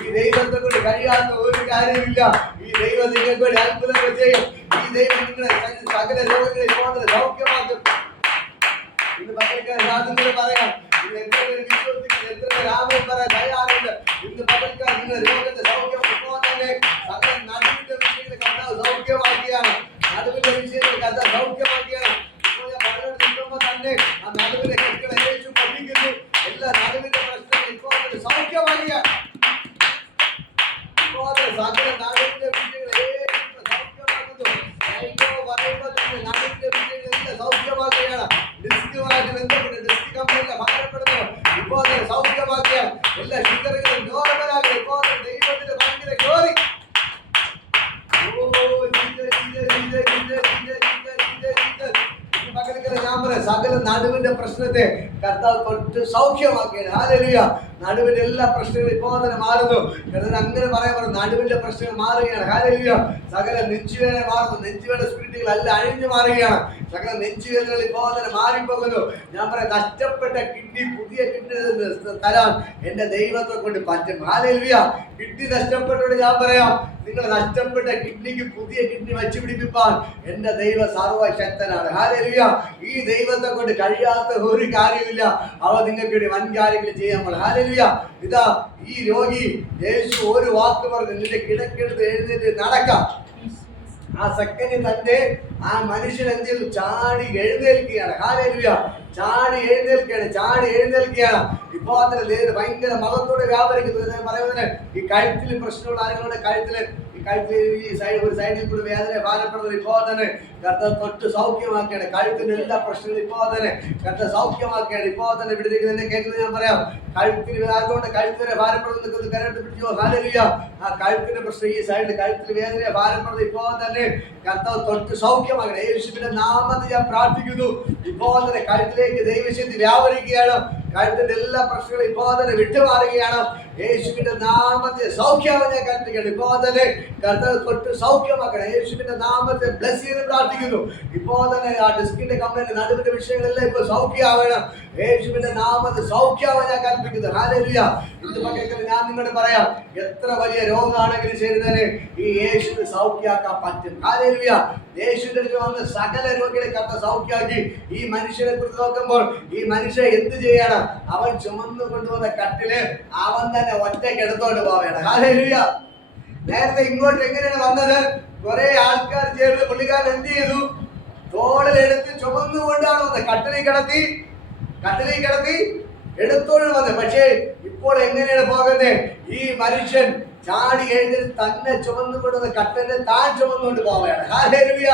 ഈ ദൈവത്തെ കൊണ്ട് കഴിയാത്ത ഒരു കാര്യമില്ല. ഈ ദൈവം നിങ്ങൾക്ക് വേണ്ടി അത്ഭുതങ്ങൾ ചെയ്യും. ഈ ദൈവം നിങ്ങളെ സകല രോഗങ്ങളെ സൗഖ്യമാക്കും. ഇന്ന് പകൽക്കാലം ഞാൻ നിങ്ങളോട് പറയാം, എത്ര പേര് വിശ്വസിക്കുന്നു, എത്ര പേര് ആമേൻ പറയാൻ തയ്യാറുണ്ട്. ഇന്ന് പകൽക്കാലം നിങ്ങളുടെ രോഗത്തെ സൗഖ്യമാക്കുമ്പോൾ തന്നെ സകല നടുവിന്റെ വിഷയത്തിൽ കർത്താവ് സൗഖ്യമാക്കിയാണ്. നടുവിന്റെ വിഷയത്തിൽ കർത്താവ് സൗഖ്യമാക്കിയാണ്. ഇപ്പോൾ ഞാൻ പറഞ്ഞു നിൽക്കുമ്പോൾ തന്നെ ആ നടുവിന്റെ കെട്ടുകളെ യേശു പഠിക്കുന്നു. എല്ലാ നടുവിന്റെ പ്രശ്നങ്ങൾ ഇപ്പോൾ സൗഖ്യമാക്കിയാണ്. ഇപ്പോൾ സകല നടുവിന്റെ വിഷയങ്ങൾ സൗഖ്യമാക്കുന്നു. പറയുമ്പോൾ തന്നെ നടുവിന്റെ വിഷയങ്ങൾ സൗഖ്യമാക്കുകയാണ്. ഡിസ്കുമായിട്ട് ബന്ധപ്പെട്ട് ഡിസ്ക് കമ്പനിയിലെ ഭാരപ്പെടുന്നു ഇപ്പോൾ സൗഖ്യമാക്കിയ എല്ലാ ഷുഗറുകളും നോർമലാക്കി ഇപ്പോൾ ദൈവത്തിന്റെ ഭയങ്കര ഗ്ലോറി. ഞാൻ പറയാം, സകല നടുവിന്റെ പ്രശ്നത്തെ കർത്താവ് തൊട്ട് സൗഖ്യമാക്കിയാണ്. ഹല്ലേലൂയ. നടുവിന്റെ എല്ലാ പ്രശ്നങ്ങളും ഇപ്പോൾ തന്നെ മാറുന്നു. അങ്ങനെ പറയാൻ നടുവിന്റെ പ്രശ്നങ്ങൾ മാറുകയാണ്. ഹല്ലേലൂയ. സകല നെഞ്ചുവേദന മാറുന്നു. നെഞ്ചുവേദന സ്പിരിറ്റുകൾ എല്ലാം അഴിഞ്ഞു മാറുകയാണ്. സകല നെഞ്ചുവേദനകൾ ഇപ്പോൾ തന്നെ മാറിപ്പോകുന്നു. ഞാൻ പറയാം, നഷ്ടപ്പെട്ട കിഡ്നി പുതിയ കിഡ്നി തരാൻ എന്റെ ദൈവത്തെ കൊണ്ട് പറ്റും. ഹല്ലേലൂയ. കിഡ്നി നഷ്ടപ്പെട്ടോട് ഞാൻ പറയാം, നിങ്ങൾ നഷ്ടപ്പെട്ട കിഡ്നിക്ക് പുതിയ കിഡ്നി വെച്ച് പിടിപ്പിക്കാൻ എന്റെ ദൈവ സർവശക്തനാണ്. ഹല്ലേലൂയ. ഈ ദൈവത്തെ കൊണ്ട് കഴിയാത്ത ഒരു കാര്യമില്ല. അവ നിങ്ങൾക്ക് വേണ്ടി വൻ കാര്യങ്ങൾ ചെയ്യാൻ പാടില്ല. ഹല്ലേലൂയ. ഇതാ ഈ രോഗി യേശു ഒരു വാക്ക് പറഞ്ഞു, നിന്റെ കിടക്കെടുത്ത് എഴുന്നേറ്റ് നടക്കാം. ആ സെക്കൻഡിൽ തന്നെ ആ മനുഷ്യൻ എന്തിൽ ചാടി എഴുന്നേൽക്കുകയാണ്. ഹല്ലേലൂയ. ചാടി എഴുന്നേൽക്കുകയാണ്. ഇപ്പൊ അതിന് ഭയങ്കര മതത്തോടെ വ്യാപരിക്കുന്നത് പറയുന്നതിന് ഈ കഴുത്തിൽ പ്രശ്നമുള്ള ആളുകളുടെ കഴുത്തില് ഈ സൈഡിൽ കൂടി വേദന ഭാരപ്പെടുന്നത് ഇപ്പോൾ തന്നെ കർത്താവ് തൊട്ട് സൗഖ്യമാക്കുകയാണ്. കഴുത്തിന്റെ എല്ലാ പ്രശ്നങ്ങളും ഇപ്പോൾ തന്നെ കർത്താവ് സൗഖ്യമാക്കുകയാണ്. ഇപ്പോൾ തന്നെ വിടുതലിനെ കേൾക്കുന്നത് ഞാൻ പറയാം. കഴുത്തിന് അതുകൊണ്ട് കഴുത്തിനെ ഭാരപ്പെടുന്നത് കരണ്ട് പിടിച്ചോ. ഹല്ലേലൂയ. ആ കഴുത്തിന്റെ പ്രശ്നം ഈ സൈഡിൽ കഴുത്തിൽ വേദന ഭാരപ്പെടുന്നത് ഇപ്പോൾ തന്നെ കർത്താവ് തൊട്ട് സൗഖ്യമാക്കണം. യേശുവിന്റെ നാമത്തിൽ ഞാൻ പ്രാർത്ഥിക്കുന്നു. ഇപ്പോൾ തന്നെ കഴുത്തിലേക്ക് ദൈവശക്തി വ്യാപരിക്കുകയാണ്. കഴുത്തിന്റെ എല്ലാ പ്രശ്നങ്ങളും ഇപ്പോൾ തന്നെ വിട്ടുമാറുകയാണ്. യേശുവിന്റെ നാമത്തെ സൗഖ്യമാവാൻ ഞാൻ കൽപ്പിക്കണം. ഇപ്പോൾ തന്നെ കർത്താവ് തൊട്ട് സൗഖ്യമാക്കണം. യേശുവിന്റെ നാമത്തെ ബ്ലസ് ചെയ്ത് പ്രാർത്ഥിക്കുന്നു. ഇപ്പോൾ തന്നെ ആ ഡിസ്കിന്റെ കംപ്ലൈന്റ് നടുവിന്റെ വിഷയങ്ങളെല്ലാം ഇപ്പോൾ സൗഖ്യമാവണം. യേശുവിന്റെ നാമത്തെ സൗഖ്യമാവാൻ ഞാൻ കൽപ്പിക്കുന്നു. ഹല്ലേലൂയ. ഇന്ന് പകൽ ഞാൻ നിങ്ങളോട് പറയാം, എത്ര വലിയ രോഗമാണെങ്കിലും ശരി തന്നെ ഈ യേശുവിന് സൗഖ്യമാക്കാൻ പറ്റും. ഹല്ലേലൂയ. യേശുവിന്റെ അടുത്ത് വന്ന് സകല രോഗികളെ കർത്താവ് സൗഖ്യമാക്കി. ഈ മനുഷ്യനെ കുറിച്ച് നോക്കുമ്പോൾ ഈ മനുഷ്യൻ എന്ത് ചെയ്യണം? അവൻ ചുമന്നു കൊണ്ടുവന്ന കട്ടില് അവൻ തന്നെ ഒറ്റയ്ക്ക് എടുത്തോണ്ട് പോവുകയാണ്. ഹല്ലേലൂയ. നേരത്തെ ഇങ്ങോട്ട് എങ്ങനെയാണ് വന്നത്? കുറെ ആൾക്കാർ ചേർന്ന് പുള്ളിക്കാരൻ എന്ത് ചെയ്തു? തോളിലെടുത്ത് ചുമന്നുകൊണ്ടാണ് വന്നത്. കട്ടിലിൽ കിടത്തി എടുത്തോണ്ട് വന്നത്. പക്ഷേ ഇപ്പോൾ എങ്ങനെയാണ് പോകുന്നത്? ഈ മനുഷ്യൻ ചാടി എഴുന്നേറ്റ് തന്നെ ചുമന്നുകൊണ്ടുവന്ന കട്ടിലിനെ താൻ ചുമന്നുകൊണ്ട് പോവുകയാണ്. ഹല്ലേലൂയ.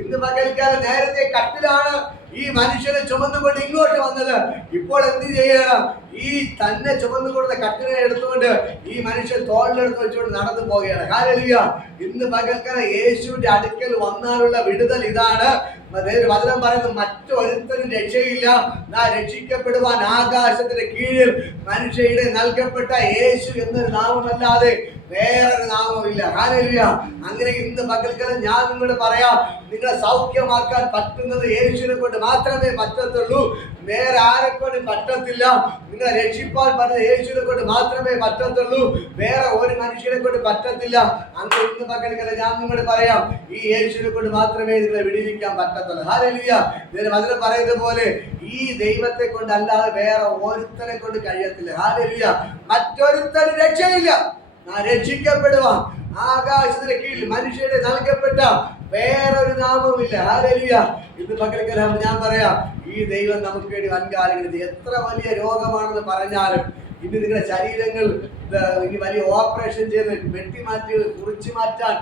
ഇന്ന് പകൽക്കാലം നേരത്തെ കട്ടിലാണ് ഈ മനുഷ്യനെ ചുമന്നുകൊണ്ട് ഇങ്ങോട്ട് വന്നത്. ഇപ്പോൾ എന്ത് ചെയ്യണം? ഈ തന്നെ ചുമന്നുകൊടുത്ത കട്ടിനെ എടുത്തുകൊണ്ട് ഈ മനുഷ്യൻ തോളിലെടുത്ത് വെച്ചുകൊണ്ട് നടന്നു പോവുകയാണ്. ഹല്ലേലൂയ. ഇന്ന് പകൽക്കാലം യേശുവിന്റെ അടുക്കൽ വന്നാലുള്ള വിടുതൽ ഇതാണ്. വചനം പറയുന്നത്, മറ്റൊരുത്തരും രക്ഷയില്ല, നാം രക്ഷിക്കപ്പെടുവാൻ ആകാശത്തിന്റെ കീഴിൽ മനുഷ്യരുടെ നൽകപ്പെട്ട യേശു എന്നൊരു നാമമല്ലാതെ വേറൊരു നാമമില്ല. ഹല്ലേലൂയ. അങ്ങനെ ഇന്ന് പകൽക്കാലം ഞാൻ നിങ്ങളോട് പറയാം, നിങ്ങളെ സൗഖ്യമാക്കാൻ പറ്റുന്നത് യേശുവിനെ കൊണ്ട് മാത്രമേ പറ്റത്തുള്ളൂ. വേറെ ആരെക്കൊണ്ടും പറ്റത്തില്ല. നിങ്ങളെ രക്ഷിപ്പാൻ പറ്റുന്നത് യേശുവിനെ കൊണ്ട് മാത്രമേ പറ്റത്തുള്ളൂ. വേറെ ഒരു മനുഷ്യനെ കൊണ്ട് പറ്റത്തില്ല. അങ്ങനെ ഇന്ന് പകൽക്കാലം ഞാൻ നിങ്ങളോട് പറയാം, ഈ യേശുവിനെ കൊണ്ട് മാത്രമേ നിങ്ങളെ വിടുവിക്കാൻ പറ്റത്തുള്ളൂ. ഹല്ലേലൂയ. അതിന് പറയുന്നത് പോലെ ഈ ദൈവത്തെ കൊണ്ട് അല്ലാതെ വേറെ ഒരുത്തനെ കൊണ്ട് കഴിയത്തില്ല. ഹല്ലേലൂയ. മറ്റൊരുത്തരും രക്ഷയില്ല, രക്ഷിക്കപ്പെടുവാൻ ആകാശത്തിന് കീഴിൽ മനുഷ്യരുടെ നൽകപ്പെട്ട വേറൊരു നാമമില്ല. ഹല്ലേലൂയ. ഇന്ന് പകൽക്കാലം ഞാൻ പറയാം, ഈ ദൈവം നമുക്ക് വേണ്ടി വൻകാര്യങ്ങൾ ചെയ്യും. എത്ര വലിയ രോഗമാണെന്ന് പറഞ്ഞാലും ഇന്ന് നിങ്ങളുടെ ശരീരങ്ങൾ ഇനി വലിയ ഓപ്പറേഷൻ ചെയ്ത് വെട്ടിമാറ്റി കുറിച്ചു മാറ്റാൻ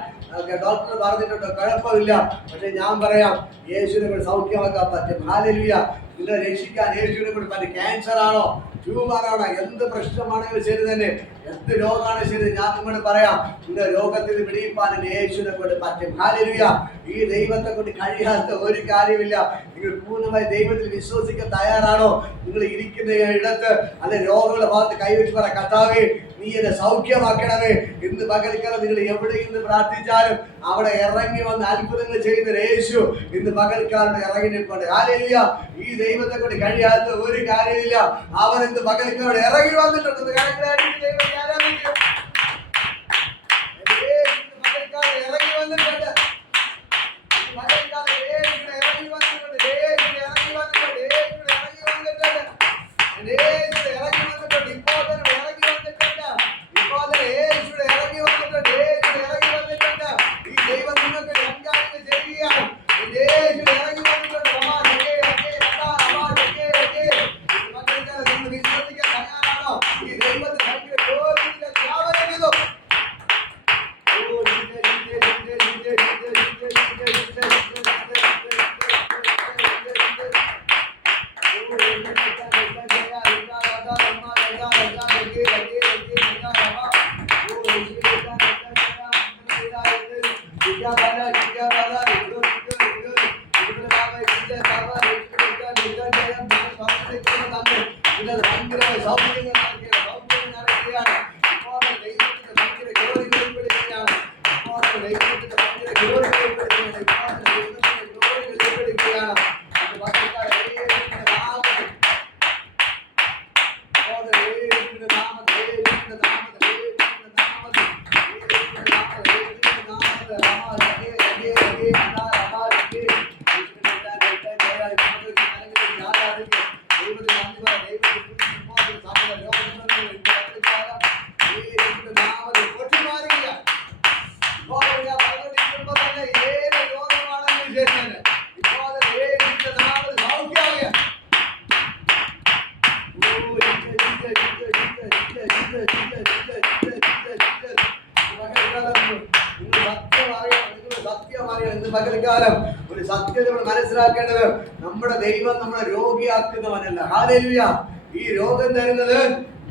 ഡോക്ടർ പറഞ്ഞിട്ടുണ്ടോ? കുഴപ്പമില്ല. പക്ഷെ ഞാൻ പറയാം, യേശുവിനെ കൊണ്ട് സൗഖ്യമാക്കാൻ പറ്റും. ഹല്ലേലൂയ. നിങ്ങളെ രക്ഷിക്കാൻ യേശുവിനെ കൊണ്ട് പറ്റും. ക്യാൻസർ ആണോ, ട്യൂമറാണോ, എന്ത് പ്രശ്നമാണെങ്കിലും ശരി തന്നെ, എന്ത് രോഗമാണ് ശരി, ഞാൻ നിങ്ങളോട് പറയാം, നിങ്ങളുടെ രോഗത്തിൽ വിടിയിപ്പാൻ യേശുവിനെ കൊണ്ട് പറ്റും. ഹല്ലേലൂയ. ഈ ദൈവത്തെ കൊണ്ട് കഴിയാത്ത ഒരു കാര്യമില്ല. നിങ്ങൾ പൂർണ്ണമായി ദൈവത്തിൽ വിശ്വസിക്കാൻ തയ്യാറാണോ? നിങ്ങൾ ഇരിക്കുന്ന ഇടത്ത് അല്ലെ രോഗങ്ങളുടെ ഭാഗത്ത് കൈവച്ച് പറ, കർത്താവേ നീ എന്നെ സൗഖ്യമാക്കണമേ. ഇന്ന് പകൽക്കാലം നിങ്ങൾ എവിടെ ഇന്ന് പ്രാർത്ഥിച്ചാലും അവിടെ ഇറങ്ങി വന്ന് അത്ഭുതങ്ങൾ ചെയ്യുന്ന യേശു ഇന്ന് പകൽക്കാലം ഇറങ്ങി നിൽപ്പുണ്ട്. ഹല്ലേലൂയ. ഈ ദൈവത്തെ കൊണ്ട് കഴിയാത്ത ഒരു കാര്യമില്ല. അവൻ ഇന്ന് പകൽക്കാലം ഇറങ്ങി വന്നിട്ടുണ്ട്. ഇറങ്ങി വന്നിട്ടുണ്ട്. ഈ ദൈവത്തിന് സത്യം അറിയണം. ഇന്ന് പകൽക്കാലം ഒരു സത്യം നമ്മൾ മനസ്സിലാക്കേണ്ടത്, നമ്മുടെ ദൈവം നമ്മളെ രോഗിയാക്കുന്നവനല്ല. ഹല്ലേലൂയ. ഈ രോഗം തരുന്നത്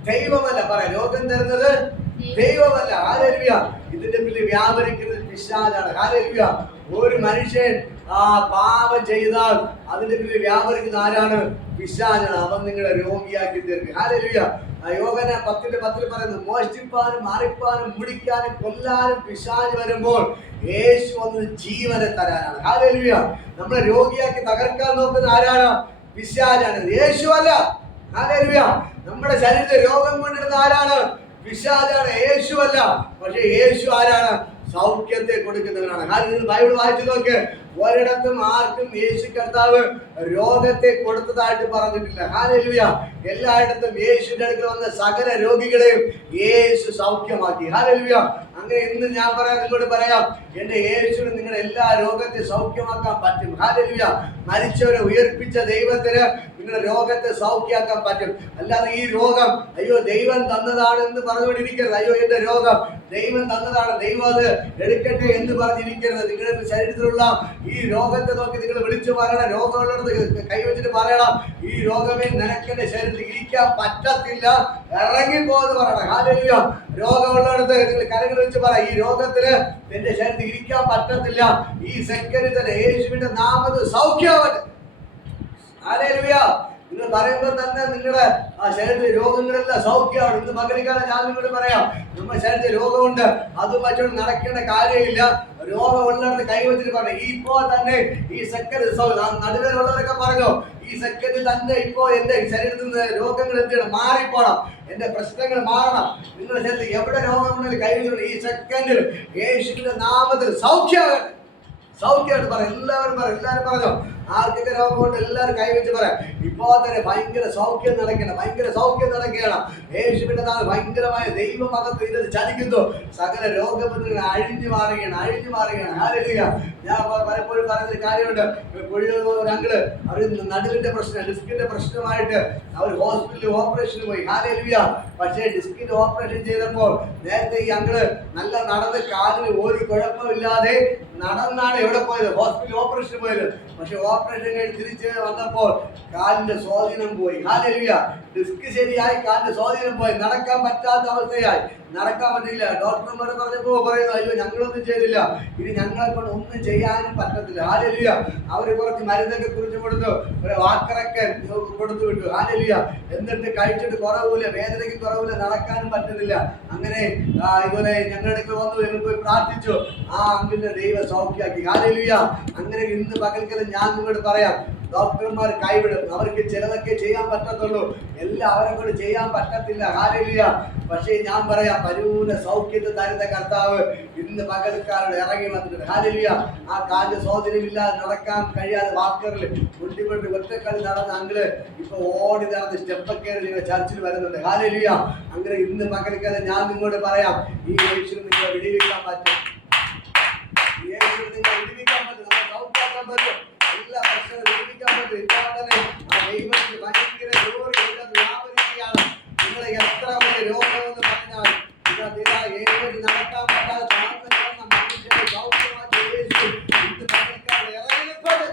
ദൈവമല്ല. പറയാം, രോഗം തരുന്നത് ദൈവമല്ല. ഹല്ലേലൂയ. ഇതിന്റെ പിന്നിൽ വ്യാപരിക്കുന്നത് പിശാചാണ്. ഹല്ലേലൂയ. ഒരു മനുഷ്യൻ പാപം ചെയ്താൽ അതിന്റെ പിന്നിൽ വ്യാപരിക്കുന്ന ആരാണ്? പിശാചാണ്. അവൻ നിങ്ങളെ രോഗിയാക്കി തീർക്കും. ഹല്ലേലൂയ. യോഹന്നാൻ 10:10 പറയുന്നു, മോഷ്ടിപ്പാനും മാറിപ്പാനും മുടിക്കാനും കൊല്ലാനും പിശാച് വരുമ്പോൾ യേശു വന്നത് ജീവനെ തരാനാണ്. ഹല്ലേലൂയ. നമ്മളെ രോഗിയാക്കി തകർക്കാൻ നോക്കുന്ന ആരാണ്? പിശാചാണ്, യേശു അല്ല. ഹല്ലേലൂയ. നമ്മുടെ ശരീരത്തിൽ രോഗം കൊണ്ടിരുന്ന ആരാണ്? പിശാചാണ്, യേശു അല്ല. പക്ഷെ യേശു ആരാണ്? സൗഖ്യത്തെ കൊടുക്കുന്നവനാണ്. കാരണം നിങ്ങൾ ബൈബിൾ വായിച്ചു നോക്ക്, ഒരിടത്തും ആർക്കും യേശു കർത്താവ് രോഗത്തെ കൊടുത്തതായിട്ട് പറഞ്ഞിട്ടില്ല. ഹല്ലേലൂയ. എല്ലായിടത്തും യേശുവിന്റെ അടുക്കൽ വന്ന സകല രോഗികളെയും യേശു സൗഖ്യമാക്കി. ഹല്ലേലൂയ. അങ്ങനെ ഇന്ന് ഞാൻ നിങ്ങളോട് പറയാം, എന്റെ യേശുവിന് നിങ്ങളുടെ എല്ലാ രോഗത്തെ സൗഖ്യമാക്കാൻ പറ്റും. ഹല്ലേലൂയ. മരിച്ചവരെ ഉയർപ്പിച്ച ദൈവത്തിന് നിങ്ങളുടെ രോഗത്തെ സൗഖ്യമാക്കാൻ പറ്റും. അല്ലാതെ ഈ രോഗം അയ്യോ ദൈവം തന്നതാണ് എന്ന് പറഞ്ഞുകൊണ്ടിരിക്കരുത്. അയ്യോ എന്റെ രോഗം ദൈവം തന്നതാണ്, ദൈവം അത് എടുക്കട്ടെ എന്ന് പറഞ്ഞിരിക്കരുത്. നിങ്ങളുടെ ശരീരത്തിലുള്ള ഈ രോഗത്തെ നോക്കി നിങ്ങൾ വിളിച്ചു പറയണം. രോഗമുള്ളടത്ത് കൈവച്ചിട്ട് പറയണം, ഈ രോഗമേ നിനക്കെന്റെ ശരീരത്തിൽ ഇരിക്കാൻ പറ്റത്തില്ല, ഇറങ്ങിപ്പോന്ന് പറയണം. ഹല്ലേലൂയ. രോഗമുള്ളടത്ത് നിങ്ങൾ കരങ്ങൾ വെച്ച് പറ, ഈ രോഗത്തിന് എന്റെ ശരീരത്തിൽ ഇരിക്കാൻ പറ്റത്തില്ല, ഈ സെക്കൻഡിൽ തന്നെ യേശുവിന്റെ നാമത്തിൽ സൗഖ്യമാവട്ടെ. ഹല്ലേലൂയ. നിങ്ങൾ പറയുമ്പോൾ തന്നെ നിങ്ങളുടെ ശരീരത്തിൽ രോഗങ്ങളെല്ലാം സൗഖ്യമാണ്. ഇന്ന് പകലിക്കാലം ഞാൻ നിങ്ങളോട് പറയാം, നമ്മുടെ ശരീരത്തിൽ രോഗമുണ്ട്, അത് മറ്റൊരു നടക്കേണ്ട കാര്യമില്ല. രോഗമുള്ളവർക്ക് കൈവച്ചിട്ട് പറഞ്ഞു, ഇപ്പോ തന്നെ ഈ സെക്കൻഡ് നടുവേലുള്ളവരൊക്കെ പറഞ്ഞു, ഈ സെക്കൻഡിൽ തന്നെ ഇപ്പോ എന്റെ ശരീരത്തിൽ നിന്ന് രോഗങ്ങൾ എന്ത് ചെയ്യണം? മാറിപ്പോണം, എന്റെ പ്രശ്നങ്ങൾ മാറണം. നിങ്ങളുടെ ശരീരത്തിൽ എവിടെ രോഗമുണ്ടെങ്കിൽ കൈവച്ചിട്ട് ഈ സെക്കൻഡിൽ യേശുവിന്റെ നാമത്തിൽ സൗഖ്യമാകട്ടെ. സൗഖ്യമായിട്ട് പറ, എല്ലാവരും പറ, എല്ലാവരും പറഞ്ഞോ. ആർക്കൊക്കെ രോഗമുണ്ട് എല്ലാവരും കൈവച്ച് പറയാം, ഇപ്പോ തന്നെ ഭയങ്കര സൗഖ്യം നടക്കണം, ഭയങ്കര സൗഖ്യം നടക്കുകയാണ്. യേശുവിന്റെ നാൾ ഭയങ്കരമായ ദൈവമകത്ത് ഇത് ചലിക്കുന്നു. സകല രോഗബന്ധങ്ങൾ അഴിഞ്ഞു മാറുകയാണ്, അഴിഞ്ഞു മാറുകയാണ്. ഹല്ലേലൂയ. ഞാൻ പലപ്പോഴും പറയുന്നൊരു കാര്യമുണ്ട്, ഞങ്ങള് അവർ നടുവിന്റെ പ്രശ്നം, ഡിസ്കിന്റെ പ്രശ്നമായിട്ട് അവർ ഹോസ്പിറ്റലിൽ ഓപ്പറേഷന് പോയി. ഹല്ലേലൂയ. പക്ഷേ ഡിസ്കിന്റെ ഓപ്പറേഷൻ ചെയ്തപ്പോൾ നേരത്തെ ഈ ഞങ്ങള് നല്ല നടന്ന് കാലിന് ഒരു കുഴപ്പമില്ലാതെ നടന്നാണ് എവിടെ പോയത്? ഹോസ്പിറ്റലിൽ ഓപ്പറേഷന് പോയത്. പക്ഷെ ഓപ്പറേഷൻ കഴിഞ്ഞ് തിരിച്ച് വന്നപ്പോൾ കാലിന്റെ സ്വാധീനം പോയി. ഹല്ലേലൂയ. ഡിസ്ക് ശരിയായി, കാലിന്റെ സ്വാധീനം പോയി, നടക്കാൻ പറ്റാത്ത അവസ്ഥയായി, നടക്കാൻ പറ്റില്ല. ഡോക്ടർമാർ പറഞ്ഞപ്പോ പറയുന്നു, അയ്യോ ഞങ്ങളൊന്നും ചെയ്തില്ല, ഇനി ഞങ്ങളെ കൊണ്ട് ഒന്നും ചെയ്യാനും പറ്റത്തില്ല. ഹല്ലേലൂയ. അവര് കുറച്ച് മരുന്നൊക്കെ കുറിച്ച് കൊടുത്തു, ഒരു വാക്കറൊക്കെ കൊടുത്തു വിട്ടു. ഹല്ലേലൂയ. എന്നിട്ട് കഴിച്ചിട്ട് കുറവില്ല, വേദനയ്ക്ക് കുറവില്ല, നടക്കാനും പറ്റുന്നില്ല. അങ്ങനെ ഇതുപോലെ ഞങ്ങളുടെ അടുത്ത് വന്നു, ഞങ്ങൾ പോയി പ്രാർത്ഥിച്ചു, ആ അങ്കിളിന്റെ ദൈവം സൗഖ്യമാക്കി. ഹല്ലേലൂയ. അങ്ങനെ ഇന്ന് പകൽക്കലും ഞാൻ നിങ്ങളോട് പറയാം, ഡോക്ടർമാർ കൈവിടും, അവർക്ക് ചിലതൊക്കെ ചെയ്യാൻ പറ്റത്തുള്ളൂ, എല്ലാം അവരെ കൊണ്ട് ചെയ്യാൻ പറ്റത്തില്ല. ഹല്ലേലൂയ. പക്ഷേ ഞാൻ പറയാം, പരിപൂർണ്ണ സൗഖ്യത്തെ തരുന്ന കർത്താവ് ഇന്ന് പകൽക്കാരോട് ഇറങ്ങി വന്നിട്ടുണ്ട്. ഹല്ലേലൂയ. ആ കാലിന് സ്വാധീനമില്ലാതെ നടക്കാൻ കഴിയാതെ വാക്കറിൽ മുണ്ടിക്കൊണ്ട് ഒറ്റക്കളി നടന്ന അങ്കിള് ഇപ്പൊ ഓടി നടന്ന് സ്റ്റെപ്പൊക്കെ നിങ്ങൾ ചർച്ചിൽ വരുന്നുണ്ട്. ഹല്ലേലൂയ. അങ്ങനെ ഇന്ന് പകൽക്കാലം ഞാൻ നിങ്ങളോട് പറയാം, ഈ യേശുവിനെ നിങ്ങളെ വിടുവിക്കാൻ പറ്റും, ഈ യേശുവിനെ നിങ്ങളെ വിടുവിക്കാൻ പറ്റും, നമ്മളെ സൗഖ്യമാക്കാൻ പറ്റും, എല്ലാ പ്രശ്നവും വിടുവിക്കാൻ പറ്റും. ഇപ്പോൾ തന്നെ ആ ദൈവത്തിന് ഭയങ്കര വ്യാപരിക്കുകയാണ്. നിങ്ങളെ എത്ര വലിയ രോഗമെന്ന് പറഞ്ഞാൽ ഏഴ് നടക്കാൻ പറ്റാതെ താഴ്ന്ന മനുഷ്യനെ സൗഖ്യമാക്കി യേശു ഇന്ന് പകൽക്കാലം ഇറങ്ങിക്കൊണ്ട്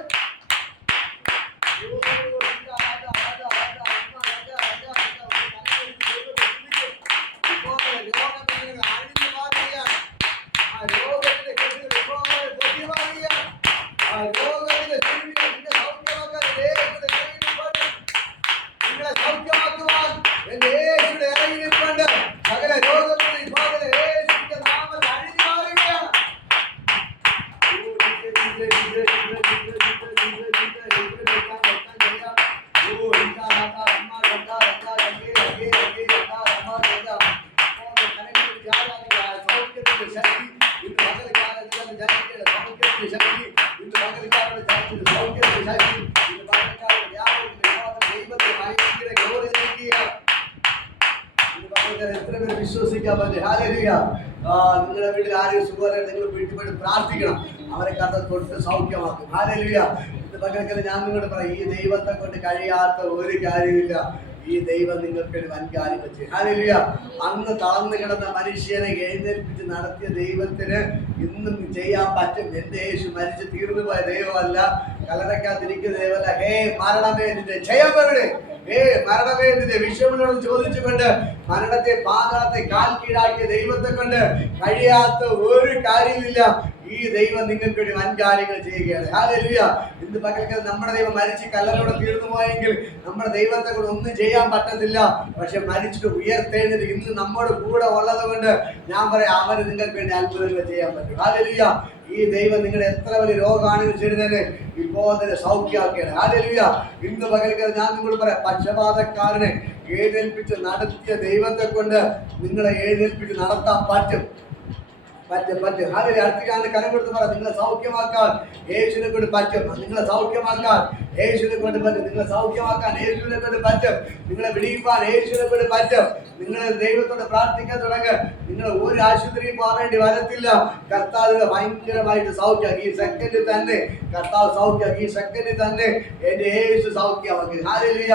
വിശ്വസിക്കാൻ പറ്റും. ഹല്ലേലൂയ. നിങ്ങളുടെ വീട്ടിൽ ആരെയും സുഖം നിങ്ങൾ വീട്ടിൽ പോയിട്ട് പ്രാർത്ഥിക്കണം, അവരെ കഥ തൊട്ട് സൗഖ്യമാക്കും. ഹല്ലേലൂയ. ഇത് പകൽക്കല ഞാൻ നിങ്ങളോട് പറയാം, ഈ ദൈവത്തെ കൊണ്ട് കഴിയാത്ത ഒരു കാര്യമില്ല. ഈ ദൈവം നിങ്ങൾക്ക് ഒരു വൻകാര്യങ്ങൾ ചെയ്യും. ഹല്ലേലൂയ. അന്ന് തളർന്നു കിടന്ന മനുഷ്യനെ എഴുന്നേൽപ്പിച്ച് നടത്തിയ ദൈവത്തിന് ഇന്നും ചെയ്യാൻ പറ്റും. എന്റെ യേശു മരിച്ച് തീർന്നു പോയ ദൈവമല്ല, കലറക്കാതിരിക്കുന്ന ദൈവമല്ല. ഹേ മരണമേ നിന്റെ ജയം എവിടെ? ഹേ മരണമേ നിന്റെ വിഷമനോട് ചോദിച്ചുകൊണ്ട് മരണത്തെ പാതാളത്തെ കാൽ കീഴാക്കിയ ദൈവത്തെ കൊണ്ട് കഴിയാത്ത ഒരു കാര്യമില്ല. ഈ ദൈവം നിങ്ങൾക്ക് വേണ്ടി വൻകാര്യങ്ങൾ ചെയ്യുകയാണ്. ഹല്ലേലൂയ. ഇന്ന് പകൽക്കാലം നമ്മുടെ ദൈവം മരിച്ച് കല്ലറയോടെ തീർന്നു പോയെങ്കിൽ നമ്മുടെ ദൈവത്തെ കൊണ്ട് ഒന്നും ചെയ്യാൻ പറ്റത്തില്ല. പക്ഷെ മരിച്ചിട്ട് ഉയർത്തെഴുന്നേറ്റ് ഇന്ന് നമ്മുടെ കൂടെ ഉള്ളത് കൊണ്ട് ഞാൻ പറയാം, അവന് നിങ്ങൾക്ക് വേണ്ടി അത്ഭുതങ്ങൾ ചെയ്യാൻ പറ്റും. ഹല്ലേലൂയ. ഈ ദൈവം നിങ്ങളുടെ എത്ര വലിയ രോഗാണെങ്കിലും ശരി തന്നെ ഇപ്പോൾ തന്നെ സൗഖ്യമാക്കിയാണ്. ഹല്ലേലൂയ. ഇന്ന് പകൽക്കാലം ഞാൻ നിങ്ങളോട് പറയാം, പക്ഷപാതക്കാരനെ എഴുന്നേൽപ്പിച്ച് നടത്തിയ ദൈവത്തെ കൊണ്ട് നിങ്ങളെ എഴുന്നേൽപ്പിച്ച് നടത്താൻ പറ്റും. പറ്റും. ഹല്ലേലൂയ. അടുത്ത കരം കൊടുത്ത് പറ, നിങ്ങളെ സൗഖ്യമാക്കാൻ യേശുവിനെ കൊണ്ട് പറ്റും. നിങ്ങളെ സൗഖ്യമാക്കാൻ യേശുവിനെ കൊണ്ട് പറ്റും. നിങ്ങളെ സൗഖ്യമാക്കാൻ യേശുവിനെ കൊണ്ട് പറ്റും. നിങ്ങളെ വിടിയിപ്പാൻ യേശുവിനെ കൊണ്ട് പറ്റും. നിങ്ങൾ ദൈവത്തോട് പ്രാർത്ഥിക്കാൻ തുടങ്ങുക. നിങ്ങൾ ഒരു ആശുപത്രിയിൽ പോകേണ്ടി വരത്തില്ല. കർത്താവിനെ ഭയങ്കരമായിട്ട് സൗഖ്യമാക്കി. ഈ സെക്കൻഡിൽ തന്നെ കർത്താവ് സൗഖ്യമാക്കി. ഈ സെക്കൻഡിൽ തന്നെ എന്റെ യേശു സൗഖ്യമാക്കി. ഹല്ലേലൂയ.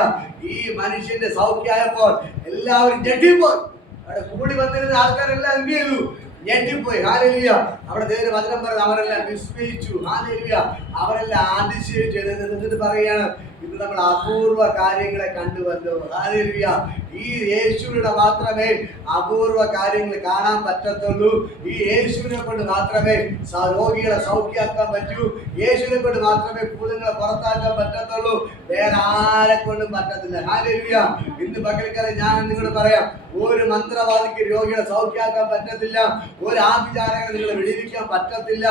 ഈ മനുഷ്യന്റെ സൗഖ്യമായപ്പോൾ എല്ലാവരും ഞെട്ടിപ്പോയി. അവിടെ കൂടി വന്നിരുന്ന ആൾക്കാരെല്ലാം എന്ത് ചെയ്തു? ഞെട്ടിപ്പോയി. ഹല്ലേലൂയ. അവിടെ ദൈവം വചനം പറയുന്നത് അവരെല്ലാം വിസ്മയിച്ചു. ഹല്ലേലൂയ. അവരെല്ലാം അതിശയിച്ചു. എന്നിട്ട് പറയുകയാണ്, ഇന്ന് നമ്മൾ അപൂർവ കാര്യങ്ങളെ കണ്ടുവല്ലോ. ഹല്ലേലൂയ. ഈ യേശുവിനെ മാത്രമേ അപൂർവ കാര്യങ്ങൾ കാണാൻ പറ്റത്തുള്ളൂ. ഈ യേശുവിനെ കൊണ്ട് മാത്രമേ രോഗികളെ സൗഖ്യമാക്കാൻ പറ്റൂ. യേശുവിനെ കൊണ്ട് മാത്രമേ ഭൂതങ്ങളെ പുറത്താക്കാൻ പറ്റത്തുള്ളൂ. വേറെ ആരെ കൊണ്ടും പറ്റത്തില്ല. ഹല്ലേലൂയ. ഇന്ന് പകൽക്കാലം ഞാൻ നിങ്ങളോട് പറയാം, ഒരു മന്ത്രവാദിക്ക് രോഗികളെ സൗഖ്യമാക്കാൻ പറ്റത്തില്ല. ഒരു ആഭിചാരകനെ നിങ്ങളെ വിടിവിക്കാൻ പറ്റത്തില്ല.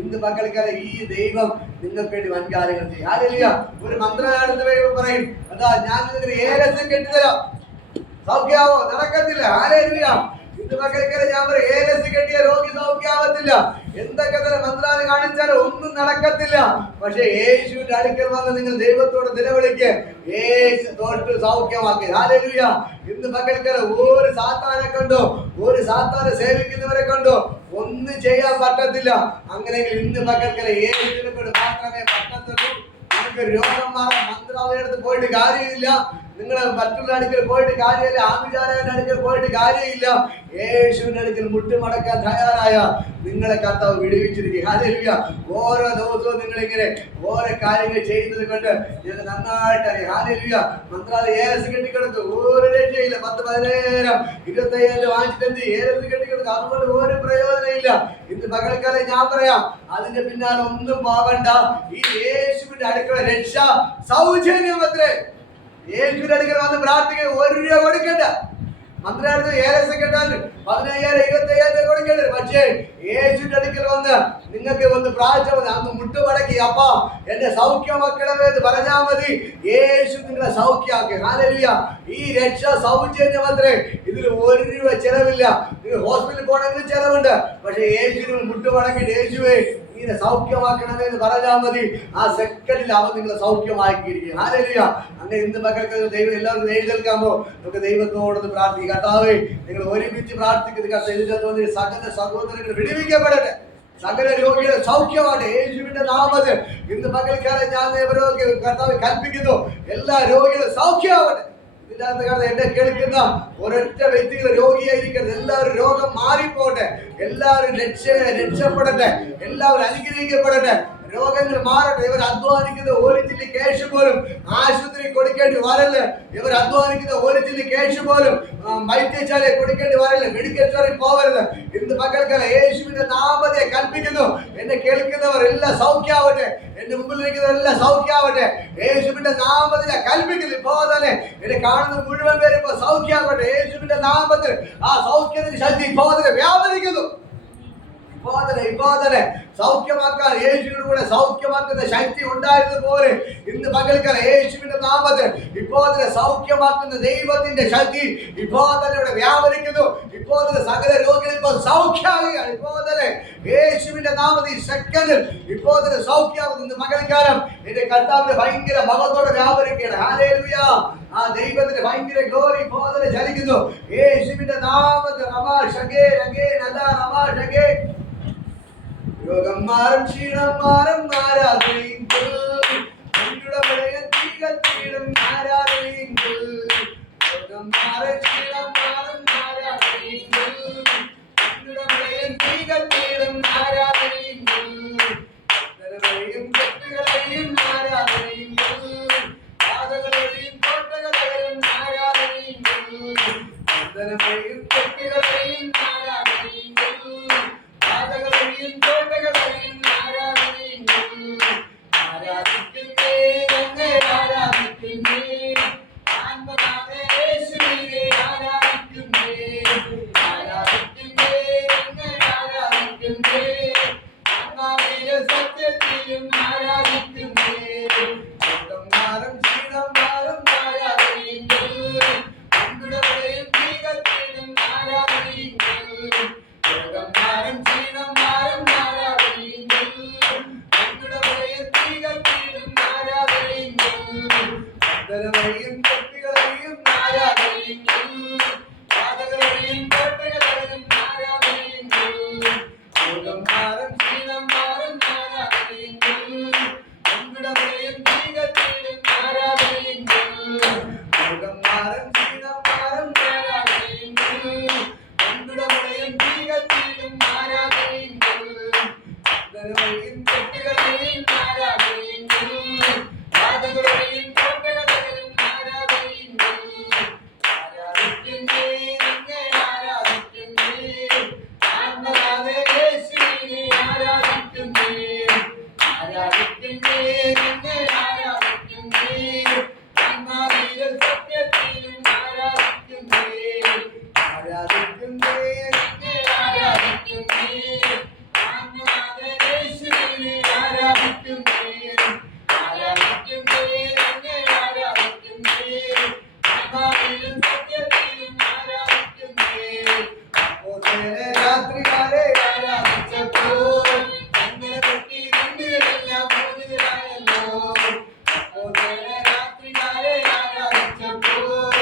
ഇന്ന് പകൽക്കാലം ഈ ദൈവം നിങ്ങൾക്ക് വേണ്ടി വൻകാര്യങ്ങൾ ചെയ്യും. ഹല്ലേലൂയ. ഒരു മന്ത്രവാദിയുടെ പറയും, അതാ ഞാൻ നിങ്ങൾക്ക് ഏലസും കെട്ടിത്തരാം, സൗഖ്യാവോ? നടക്കത്തില്ല. ഹല്ലേലൂയ. ഇന്ന് പകൽക്കാലം ഞാൻ പറയും, ഏലസ് കെട്ടിയ രോഗി സൗഖ്യമാവത്തില്ല. എന്തൊക്കെ തന്നെ മന്ത്രാദി കാണിച്ചാലും ഒന്നും നടക്കത്തില്ല. പക്ഷെ യേശുവിന്റെ അടുക്കൽ വന്ന് നിങ്ങൾ ദൈവത്തോട് നിലവിളിക്ക്, യേശു തൊട്ട് സൗഖ്യമാക്കി. ഹല്ലേലൂയ. ഇന്ന് പകൽക്കാലം ഒരു സാത്താനെ കണ്ടോ, ഒരു സാത്താനെ സേവിക്കുന്നവരെ കണ്ടോ ഒന്നും ചെയ്യാൻ പറ്റത്തില്ല. അങ്ങനെയെങ്കിൽ ഇന്ന് പകൽക്കാലം യേശുവിനെ കൊണ്ട് മാത്രമേ പറ്റത്തുള്ളൂ. നിങ്ങൾക്ക് രോഗം മാറാൻ മന്ത്രാദിയുടെ അടുത്ത് പോയിട്ട് കാര്യമില്ല. നിങ്ങൾ മറ്റുള്ള അടുക്കൽ പോയിട്ട് കാര്യമില്ല. ആഭിചാരകന്റെ അടുക്കൽ പോയിട്ട് കാര്യമില്ല. യേശുവിന്റെ അടുക്കൽ മുട്ടുമടക്കാൻ തയ്യാറായ നിങ്ങളെ കർത്താവ് വിടുവിച്ചിരിക്കുക. ഹല്ലേലൂയ. ഓരോ ദിവസവും നിങ്ങളിങ്ങനെ ഓരോ കാര്യങ്ങൾ ചെയ്യുന്നത് കൊണ്ട് ഞങ്ങൾ നന്നായിട്ട് അറിയാം. ഹല്ലേലൂയ. മന്ത്രാലയം ഏലസ് കെട്ടിക്കിടക്കും, ഒരു രക്ഷയില്ല. 10,000 25,000 വാങ്ങിച്ചിട്ട് ഏലസ് കെട്ടിക്കിടക്കും. അതുകൊണ്ട് ഒരു പ്രയോജനമില്ല. ഇന്ന് പകൽക്കാലം ഞാൻ പറയാം, അതിന്റെ പിന്നാലെ ഒന്നും പോകണ്ട. ഈ യേശുവിന്റെ അടുക്കള രക്ഷ സൗജന്യമത്രേ. യേശുവിന്റെ അടുക്കൽ വന്ന് പ്രാർത്ഥിക്കാൻ 1 രൂപ കൊടുക്കണ്ട. മന്ത്രാലയത്തിൽ ഏലസ് കെട്ടാൻ 15,000 25,000 കൊടുക്കേണ്ടത്. പക്ഷേ യേശുവിന്റെ അടുക്കൽ വന്ന് നിങ്ങൾക്ക് ഒന്ന് പ്രാർത്ഥന അന്ന് മുട്ടുമടക്കി, അപ്പാ എന്റെ സൗഖ്യമാക്കണമേ എന്ന് പറഞ്ഞാൽ മതി. യേശു നിങ്ങളെ സൗഖ്യമാക്കി. ഹല്ലേലൂയ. ഈ രക്ഷ സൗജന്യമത്രേ. ഇതിൽ 1 രൂപ ചെലവില്ല. നിങ്ങൾ ഹോസ്പിറ്റലിൽ പോകണമെങ്കിലും ചെലവുണ്ട്. പക്ഷെ യേശുവിന് മുട്ടുമടക്കിയിട്ട് യേശുവേ ഇങ്ങനെ സൗഖ്യമാക്കണമേ എന്ന് പറഞ്ഞാൽ മതി. ആ സെക്കൻഡിൽ അവൻ നിങ്ങളെ സൗഖ്യമാക്കിയിരിക്കും. ഹല്ലേലൂയ. അങ്ങനെ ഇന്ന് മക്കൾക്ക് ദൈവം എല്ലാവർക്കും എഴുന്നേൽക്കാമോ? നമുക്ക് ദൈവത്തോടൊന്ന് പ്രാർത്ഥിക്കാം. കർത്താവേ, നിങ്ങൾ ഒരുമിച്ച് പ്രാർത്ഥിക്കുന്നത് കർത്താവ് സകല സഹോദരങ്ങൾ വിടുവിക്കപ്പെടട്ടെ. സകല രോഗികളെ സൗഖ്യമാട്ടെ യേശുവിന്റെ നാമത്തിൽ. ഇന്ന് പകൽക്കാലം ഞാൻ കർത്താവ് കൽപ്പിക്കുന്നു, എല്ലാ രോഗികളും സൗഖ്യമാവട്ടെ. ഇതിനകത്ത് കാരണം എന്നെ കേൾക്കുന്ന ഒരൊറ്റ വ്യക്തികൾ രോഗിയായിരിക്കരുത്. എല്ലാവരും രോഗം മാറിപ്പോട്ടെ. എല്ലാവരും രക്ഷപ്പെടട്ടെ. എല്ലാവരും അനുഗ്രഹിക്കപ്പെടട്ടെ. രോഗങ്ങൾ മാറട്ടെ. ഇവർ അധ്വാനിക്കുന്ന 1 ചില്ലി കേശ് പോലും ആശുപത്രി കൊടുക്കേണ്ടി വരല്ല. ഇവർ അധ്വാനിക്കുന്ന 1 ചില്ലി കേശ് പോലും വൈദ്യശാലയെ കൊടുക്കേണ്ടി വരല്ല. മെഡിക്കൽ സ്റ്റോറിൽ പോവരുത്. ഇന്ന് പകൽക്കാലം യേശുവിന്റെ നാമത്തെ കൽപ്പിക്കുന്നു. എന്നെ കേൾക്കുന്നവർ എല്ലാം സൗഖ്യമാവട്ടെ. എന്റെ മുമ്പിലിരിക്കുന്നവരെല്ലാം സൗഖ്യമാവട്ടെ. യേശുവിന്റെ നാമത്തിനെ കൽപ്പിക്കുന്നു. ഇപ്പോൾ തന്നെ എന്നെ കാണുന്ന മുഴുവൻ പേരും ഇപ്പോൾ സൗഖ്യമാവട്ടെ. യേശുവിന്റെ നാമത്തിൽ ആ സൗഖ്യത്തിന് ശക്തി ഇപ്പോൾ തന്നെ വ്യാപരിക്കുന്നു. ഇപ്പോൾ തന്നെ സൗഖ്യമാക്കാൻ യേശുവിന്റെ കൂടെ സൗഖ്യമാക്കുന്ന ശക്തി ഉണ്ടായിരുന്നതുപോലെ ഇന്ന് പകൽക്കാലം യേശുവിന്റെ നാമത്തിൽ ഇപ്പോൾ തന്നെ സൗഖ്യമാക്കുന്ന ദൈവത്തിന്റെ ശക്തി ഇപ്പോൾ തന്നെ ഇവിടെ വ്യാപരിക്കുന്നു. ഇപ്പോൾ തന്നെ സകല രോഗികൾ ഇപ്പോൾ സൗഖ്യമാകുകയാണ്. ഇപ്പോൾ തന്നെ യേശുവിന്റെ നാമത്തിൽ സെക്കൻഡിൽ ഇപ്പോൾ തന്നെ സൗഖ്യമാകുന്നു. ഇന്ന് പകൽക്കാലം എന്റെ കർത്താവിന്റെ ഭയങ്കര മഹത്വത്തോടെ വ്യാപരിക്കുകയാണ്. ഹല്ലേലൂയ. ആ ദൈവത്തിന്റെ ഭയങ്കര ഗ്ലോറി ഇപ്പോൾ തന്നെ ചലിക്കുന്നു. യേശുവിന്റെ നാമത്തിൽ രോഗം മാറും, ക്ഷീണം മാറും, ആരാധനയെങ്കിൽ സത്യത്തിലും ആരാധിക്കുന്നേ. രോഗം മാറും ക്ഷീണം മാറും ആരാധനയെങ്കിൽ അൻപുടവരെയും ദീപത്തിലും ആരാധനയെങ്കിൽ. രോഗം മാറും ക്ഷീണം മാറും ആരാധനയെങ്കിൽ അൻപുടവരെയും ദീപത്തിലും ആരാധനയെങ്കിൽ. അന്തരവരെയും തൊട്ടികളെയും ആരാധനയെങ്കിൽ പാതകളെയും കോട്ടകളെയും ആരാധനയെങ്കിൽ. രോഗം മാറും ക്ഷീണം മാറും ആരാധനയെങ്കിൽ അൻപുടവരെയും ദീപത്തിലും ആരാധനയെങ്കിൽ. രോഗം മാറും ക്ഷീണം മാറും ആരാധനയെങ്കിൽ അൻപുടവരെയും ദീപത്തിലും ആരാധനയെങ്കിൽ. അന്തരവരെയും തൊട്ടികളെയും ആരാധനയെങ്കിൽ പാതകളെയും കോട്ടകളെയും ആരാധനയെങ്കിൽ. ആരാധിക്കുന്നേ നിന്നെ ആരാധിക്കുന്നേ. ആത്മനാഥേ യേശുവിനെ ആരാധിക്കുന്നേ. ആരാധിക്കുന്നേ നിന്നെ ആരാധിക്കുന്നേ. ആത്മാവിലും സത്യത്തിലും ആരാധിക്കുന്നേ. ആരാധിക്കുന്നേ നിന്നെ ആരാധിക്കുന്നേ. ആത്മനാഥേ യേശുവിനെ ആരാധിക്കുന്നേ. ആരാധിക്കുന്നേ നിന്നെ ആരാധിക്കുന്നേ. ആത്മാവിലും സത്യത്തിലും ആരാധിക്കുന്നേ. അപ്പോസ്തലരെ രാത്രികാലെ ആരാധിച്ചപ്പോൾ തങ്ങളെ പറ്റി കണ്ണുകളെല്ലാം മോചിതരായല്ലോ. അപ്പോസ്തലരെ രാത്രികാലെ ആരാധിച്ചപ്പോൾ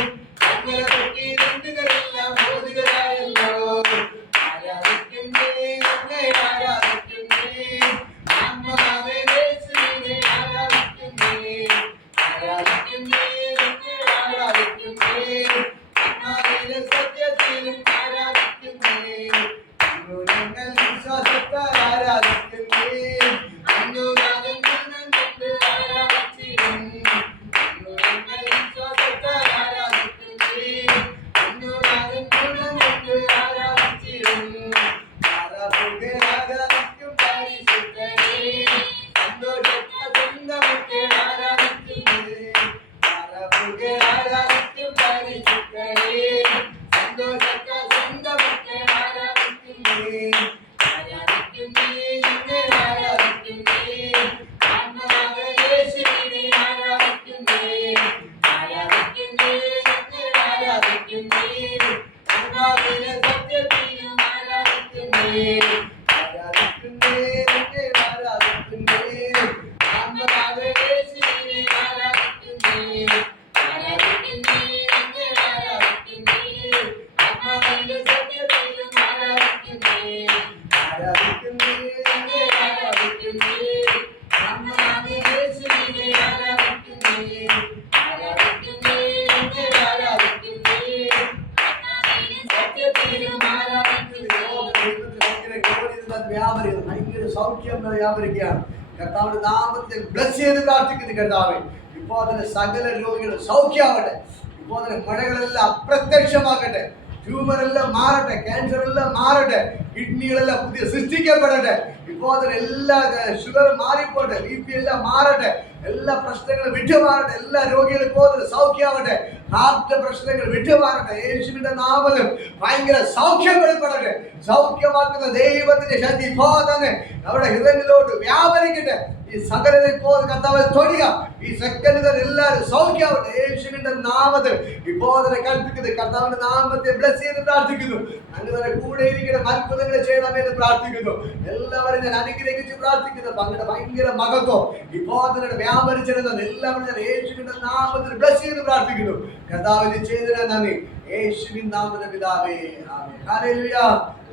തങ്ങളെ പറ്റി കണ്ണുകളെല്ലാം മോചിതരായല്ലോ. ആരാധിക്കുന്നേ നിന്നെ ആരാധിക്കുന്നേ. ആത്മാവേ യേശുവിനെ ആരാധിക്കുന്നേ. ആരാധിക്കുന്നേ നിന്നെ ആരാധിക്കുന്നേ. ആത്മാവിലും സത്യത്തിലും ആരാധിക്കുന്നേ. അന്നു ഞങ്ങൾ വിശ്വാസത്താൽ ആരാധിക്കുന്നേ. അന്നു നാഥൻ ഗുണം കൊണ്ട് ആരാധിച്ചിടും. അന്നു ഞങ്ങൾ വിശ്വാസത്താൽ ആരാധിക്കുന്നേ. അന്നു നാഥൻ ഗുണം കൊണ്ട് ആരാധിച്ചിടും. ആരാധിക്കും പരിശുദ്ധനേ. സന്തോഷത്താൽ സ്വന്തമൊക്കെ ആരാധിക്കുന്നേ. ആരാധിക്കും പരിശുദ്ധനേ. സന്തോഷത്താൽ സ്വന്തമൊക്കെ ആരാധിക്കുന്നേ. ആരാധിക്കുന്നേ നിന്നെ ആരാധിക്കുന്നേ. ആത്മാവേ യേശുവിനെ ആരാധിക്കുന്നേ. ആരാധിക്കുന്നേ നിന്നെ ആരാധിക്കുന്നേ. ആത്മാവിലും സത്യത്തിലും ആരാധിക്കുന്നേ. ആരാധിക്കുന്നേ നിന്നെ ആരാധിക്കുന്നേ. ആത്മാവേ യേശുവിനെ ആരാധിക്കുന്നേ. ആരാധിക്കുന്നേ നിന്നെ ആരാധിക്കുന്നേ. ആത്മാവിലും സത്യത്തിലും ആരാധിക്കുന്നേ. ആരാധിക്കുന്നേ നിന്നെ ആരാധിക്കുന്നേ. ആത്മാവേ യേശുവിനെ ആരാധിക്കുന്നേ. ആരാധിക്കുന്നേ നിന്നെ ആരാധിക്കുന്നേ. ആത്മാവിലും സത്യത്തിലും ആരാധിക്കുന്നേ. ഭയങ്കര സൗഖ്യം വ്യാപരിക്കുകയാണ്. കർത്താവിന്റെ നാമത്തിൽ ബ്ലസ് ചെയ്ത് പ്രാർത്ഥിക്കുന്നു. കർത്താവേ, ഇപ്പോൾ അതിന് സകല രോഗികളും സൗഖ്യമാവട്ടെ. ഇപ്പോൾ അതിന് മഴകളെല്ലാം അപ്രത്യക്ഷമാകട്ടെ. ട്യൂമറെല്ലാം മാറട്ടെ. ക്യാൻസർ എല്ലാം മാറട്ടെ. കിഡ്നികളെല്ലാം പുതിയ സൃഷ്ടിക്കപ്പെടട്ടെ. ഇപ്പോൾ അതിന് എല്ലാ ഷുഗർ മാറിപ്പോട്ടെ. BP എല്ലാം മാറട്ടെ. എല്ലാ പ്രശ്നങ്ങളും വിട്ടുമാറട്ടെ. എല്ലാ രോഗികളും ഇപ്പോൾ അതിന് സൗഖ്യമാവട്ടെ. ഹാർട്ട് പ്രശ്നങ്ങൾ വിട്ടുമാറട്ടെ. യേശുവിന്റെ നാമത്തിൽ ഭയങ്കര സൗഖ്യം വെളിപ്പെടട്ടെ. സൗഖ്യമാക്കുന്ന ദൈവത്തിന്റെ ശക്തി ഇപ്പോൾ തന്നെ നമ്മുടെ ഹൃദയത്തിലോട്ട് വ്യാപരിക്കട്ടെ. ഈ സകലത ഇപ്പോൾ കർത്താവ് തൊടുക. ഈ സെക്കൻഡുകൾ എല്ലാവരും സൗഖ്യമാവട്ടെ. യേശുവിന്റെ നാമത്തിൽ ഇപ്പോൾ തന്നെ കൽപ്പിക്കുന്നത്. കർത്താവിന്റെ നാമത്തെ ബ്ലസ് ചെയ്ത് പ്രാർത്ഥിക്കുന്നു. അങ്ങനെ കൂടെ ഇരിക്കണം. അത്ഭുതങ്ങൾ ചെയ്യണമെന്ന് പ്രാർത്ഥിക്കുന്നു. എല്ലാവരും ഞാൻ അനുഗ്രഹിച്ച് പ്രാർത്ഥിക്കുന്നു. അങ്ങയുടെ ഭയങ്കര മഹത്വം ഇപ്പോൾ തന്നെ വ്യാപരിച്ചിരുന്നത് എല്ലാവരും ഞാൻ യേശുവിന്റെ നാമത്തിൽ ബ്ലസ് ചെയ്ത് പ്രാർത്ഥിക്കുന്നു. കർത്താവിന് ചെയ്തതിന് നന്ദി. യേശുവിൻ നാമത്തിൽ പിതാവേ, ആമേൻ. Hallelujah,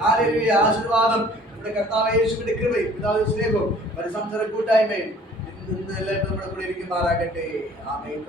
hallelujah. ആശീർവാദം നമ്മുടെ കർത്താവ് യേശുവിന്റെ കൃപയും പിതാവിന്റെ സ്നേഹവും പരിസംസര കൂട്ടായ്മയും ഇന്ന് എല്ലാവരും നമ്മുടെ കൂടെ ഇരിക്കുമാറാകട്ടെ. ആമേൻ.